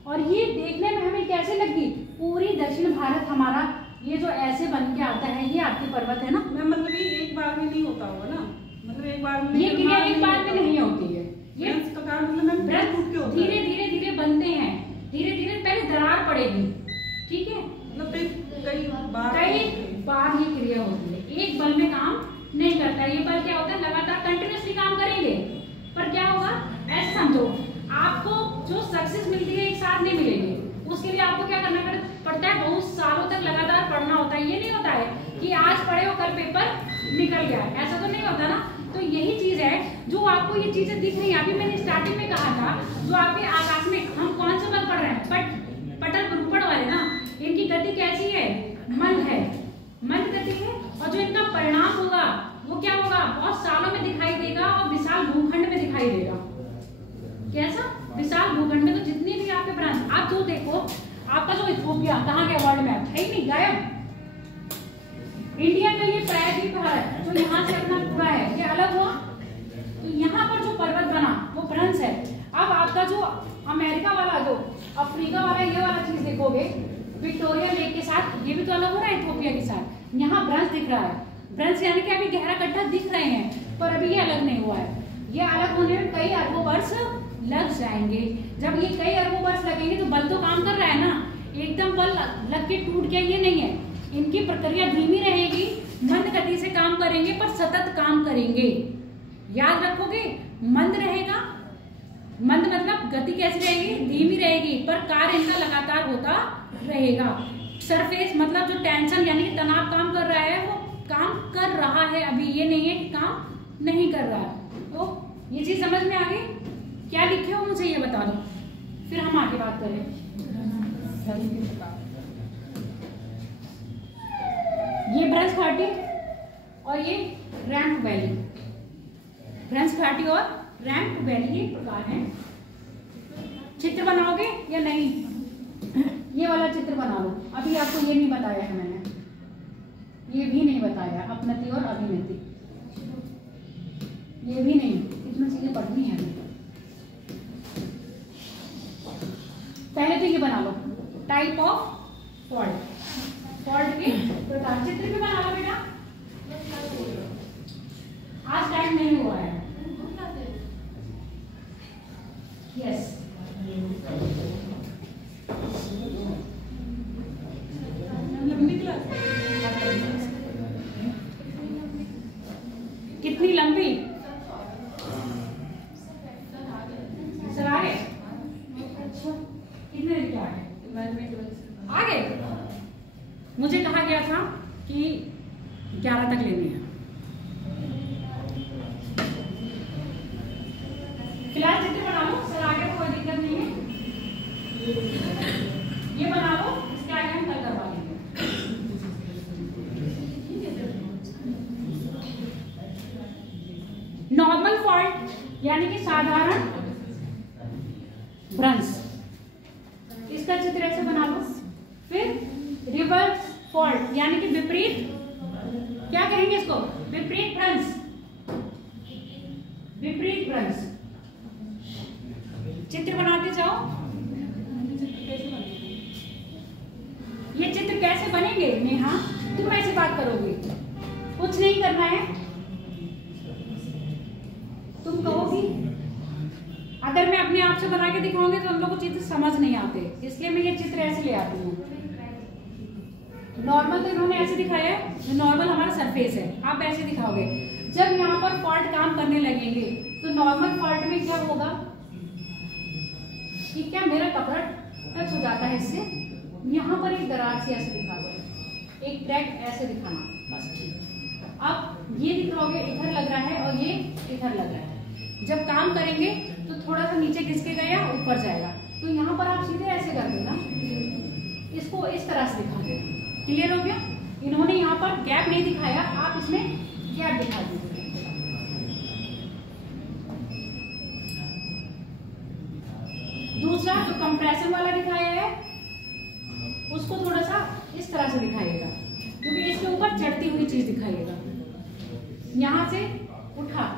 और ये देखने में हमें कैसे लगी, पूरी दक्षिण भारत हमारा ये जो ऐसे बन के आता है, ये आपकी पर्वत है ना। मैम मतलब ये एक बार में नहीं होता होगा ना, मतलब एक बार में ये क्रिया एक बार में नहीं होती है। ये भ्रंश कगार मतलब मैम भ्रंश टूट के होता है। धीरे धीरे धीरे बनते हैं, धीरे धीरे पहले दरार पड़ेगी, ठीक है, मतलब कई बार ये क्रिया होती है, एक बल में काम नहीं करता। ये बल क्या होता है, लगातार कंटिन्यूसली काम करेंगे, पर क्या होगा, ऐसे समझो, आपको जो सक्सेस मिलती है एक साथ नहीं मिलेगी। उसके लिए आपको क्या करना पड़ता है, बहुत सालों तक लगातार पढ़ना होता है। ये नहीं होता है कि आज पढ़े हो कल पेपर निकल गया, ऐसा तो नहीं होता ना। तो यही चीज है जो आपको ये चीजें दिख रही है। अभी मैंने स्टार्टिंग में कहा था, जो आपके आकाश में हम कौन सा बल पढ़ रहे हैं, पटल विरूपण वाले ना, इनकी गति कैसी है, मंद है, मंद गति है, और जो इनका परिणाम होगा वो क्या होगा, बहुत सालों में दिखाई देगा और विशाल भूखंड में दिखाई देगा। कैसा, विशाल भूखंड में। तो जितने भी आपके ब्रांच, आप जो देखो, आपका जो इथियोपिया कहाँ गया वर्ल्ड में, है ही नहीं, गायब। इंडिया का ये प्रायद्वीप है जो यहाँ से अपना पूरा है, ये अलग हुआ, तो यहाँ पर जो पर्वत बना वो भ्रंश है। अब आपका जो अमेरिका वाला, जो अफ्रीका वाला, ये वाला चीज देखोगे विक्टोरिया लेक के साथ, ये भी तो अलग हो रहा है इथियोपिया के साथ। यहाँ भ्रंश दिख रहा है, भ्रंश यानी कि अभी गहरा गड्ढा दिख रहे हैं, पर अभी ये अलग नहीं हुआ है। ये अलग होने में कई अरबों वर्ष लग जाएंगे। जब ये कई अरबों वर्ष लगेंगे तो बल तो काम कर रहा है ना, एकदम बल लग के टूट गया ये नहीं है। इनकी प्रक्रिया धीमी रहेगी, मंद गति से काम करेंगे, पर सतत काम करेंगे। याद रखोगे, मंद रहेगा, मंद मतलब गति कैसी रहेगी, धीमी रहेगी, पर कार्य इनका लगातार होता रहेगा। सरफेस मतलब जो टेंशन यानी कि तनाव काम कर रहा है, वो काम कर रहा है, अभी ये नहीं है कि काम नहीं कर रहा है। तो ये चीज समझ में आ गई, क्या लिखे हो मुझे ये बता दो, फिर हम आगे बात करें। ये भ्रंश घाटी और ये रैंप वैली, भ्रंश घाटी और रैंप वैली ये प्रकार है। चित्र बनाओगे या नहीं, ये वाला चित्र बना लो। अभी आपको ये नहीं बताया है मैंने, ये भी नहीं बताया, अपनति और अभिनति, ये भी नहीं, इतना चीजें पढ़नी है। पहले तो ये बना लो, टाइप ऑफ फॉल्ट, फॉल्ट के प्रकार। चित्र भी बना लो बेटा। कितनी लंबी? सर आ गए? अच्छा, कितने लिख के आ गए? आ गए? मुझे कहा गया था कि 11 तक लेनी है। फिलहाल चित्र बना लो, सर आगे तो कोई दिक्कत नहीं है। ये बना लो, इसके आगे हम कल करवा लेंगे। नॉर्मल फॉल्ट यानी कि साधारण भ्रंश, इसका चित्र ऐसे बना लो। फिर रिवर्स फॉल्ट यानी कि विपरीत, क्या कहेंगे इसको? विपरीत भ्रंश। विपरीत भ्रंश चित्र बनाते जाओ। ये चित्र कैसे बनेंगे नेहा? तुम ऐसे बात करोगे, कुछ नहीं करना है, तुम कहोगी। अगर मैं अपने आप से बना के दिखाऊंगी तो हम लोग को चित्र समझ नहीं आते, इसलिए मैं ये चित्र ऐसे ले आती हूँ। नॉर्मल तो इन्होंने ऐसे दिखाया है, नॉर्मल हमारा सरफेस है, आप ऐसे दिखाओगे। जब यहाँ पर फॉल्ट काम करने लगेंगे तो नॉर्मल फॉल्ट में क्या होगा कि क्या मेरा कपड़ा टच हो जाता है इससे, यहाँ पर एक दरार सी ऐसे दिखा दो, एक क्रैक ऐसे दिखाना, बस ठीक। अब ये दिखाओगे इधर लग रहा है और ये इधर लग रहा है। जब काम करेंगे तो थोड़ा सा नीचे खिसकेगा या ऊपर जाएगा, तो यहाँ पर आप सीधे ऐसे कर देना, इसको इस तरह से दिखा देना। क्लियर हो गया? इन्होंने यहाँ पर गैप नहीं दिखाया, आप इसमें गैप दिखा दीजिए। दूसरा जो कंप्रेशन वाला दिखाया है उसको थोड़ा सा इस तरह से दिखाइएगा, क्योंकि इसके ऊपर चढ़ती हुई चीज दिखाइएगा। यहां से उठा,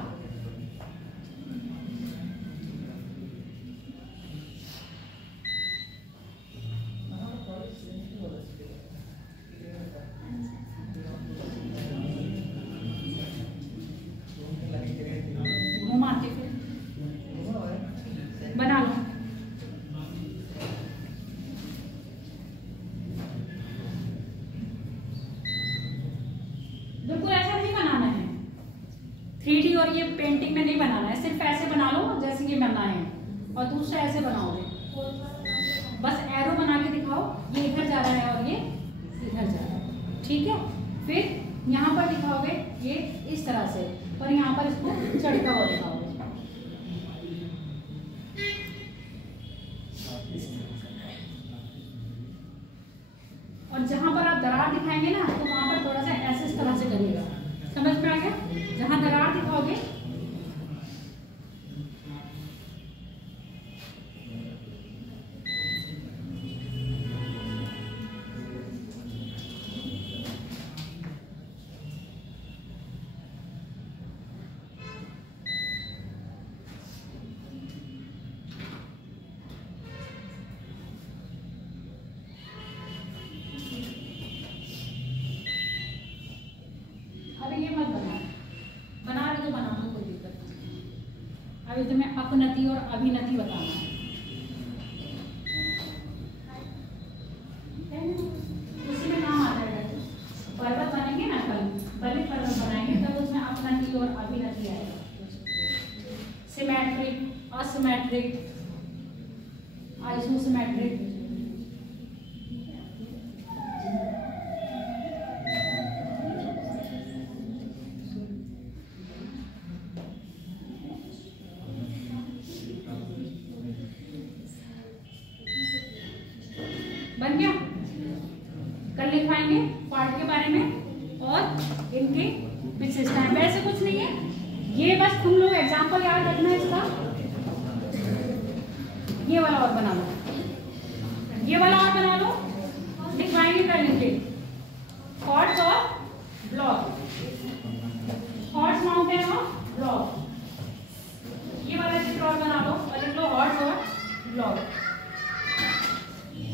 घुमाते फिर बना लो। बिल्कुल ऐसा नहीं बनाना है, 3D और ये पेंटिंग में नहीं बनाना है, सिर्फ ऐसे बना लो जैसे कि बनाए हैं। और दूसरा ऐसे बनाओगे, बस एरो बना के दिखाओ, ये इधर जा रहा है और ये इधर जा रहा है, ठीक है। फिर यहाँ पर दिखाओगे ये इस तरह से, और यहाँ पर इसको चढ़ता हुआ दिखाओगे। और जहां पर आप दरार दिखाएंगे ना, तो वहां पर थोड़ा सा ऐसे इस तरह से करिएगा। समझ में आ गया? जहां दरार दिखाओगे अभी तुम्हें अपनति और अभिनति बताना है। उसी में नाम आता है, पर्वत बनेंगे ना, कल बलित पर्वत बनाएंगे तब उसमें अपनति और अभिनति आएगा। Symmetric, asymmetric, isosymmetric. बन गया? कल लिखवाएंगे पार्ट के बारे में और इनकी विशेषताएं। वैसे कुछ नहीं है, ये बस तुम लोग एग्जाम्पल याद रखना है इसका। ये वाला और बना लो, ये वाला और बना लो, लिखवाएंगे कल इनके हॉर्स और ब्लॉक, हॉर्स माउंटेन और ब्लॉक। ये वाला चित्र और बना लो और लिख लो हॉर्स और ब्लॉक।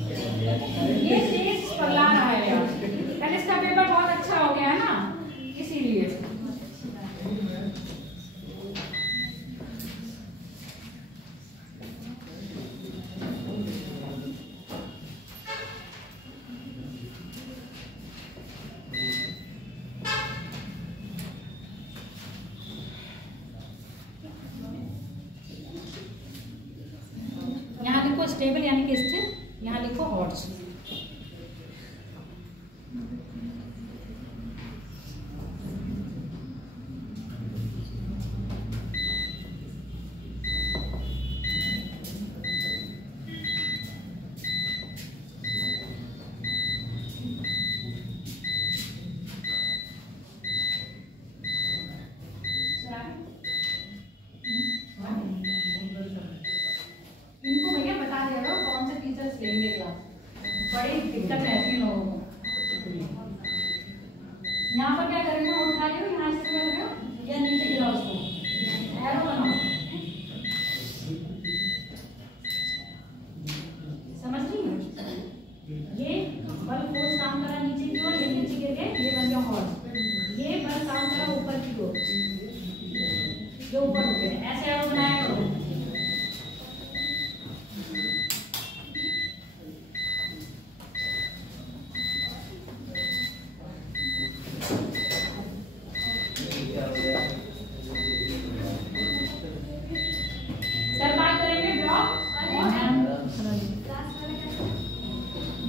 ये स्टेज पगला रहा है यार, कल इसका पेपर बहुत अच्छा हो गया है ना, इसीलिए। स्टेबल यानी कि स्थिर, यहाँ लिखो हॉर्स। इनको भैया बता दिया करो कौन से टीचर्स लेंगे क्लास, बड़ी दिक्कत रहती है लोगों को। यहाँ पर क्या करेंगे, वो उठा रहे हो, यहाँ से कर रहे हो या नीचे गिरा उसको, एरो बनाओ, समझ रही हो? ये बल फोर्स काम करा नीचे की ओर, ये नीचे गिर गए, ये बन गया हॉर्स। ये बल काम करा ऊपर की ओर, जो ऊपर हो गए, ऐसे एरो बनाया करो। सर बात करेंगे ड्रॉप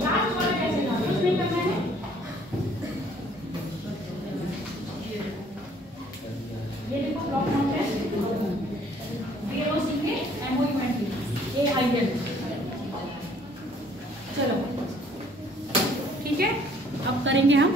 लास्ट वाला कैसे था, कुछ नहीं करना है। ये देखो ब्लॉक माउंटेन सीखे MOUNT AIL। चलो ठीक है, अब करेंगे हम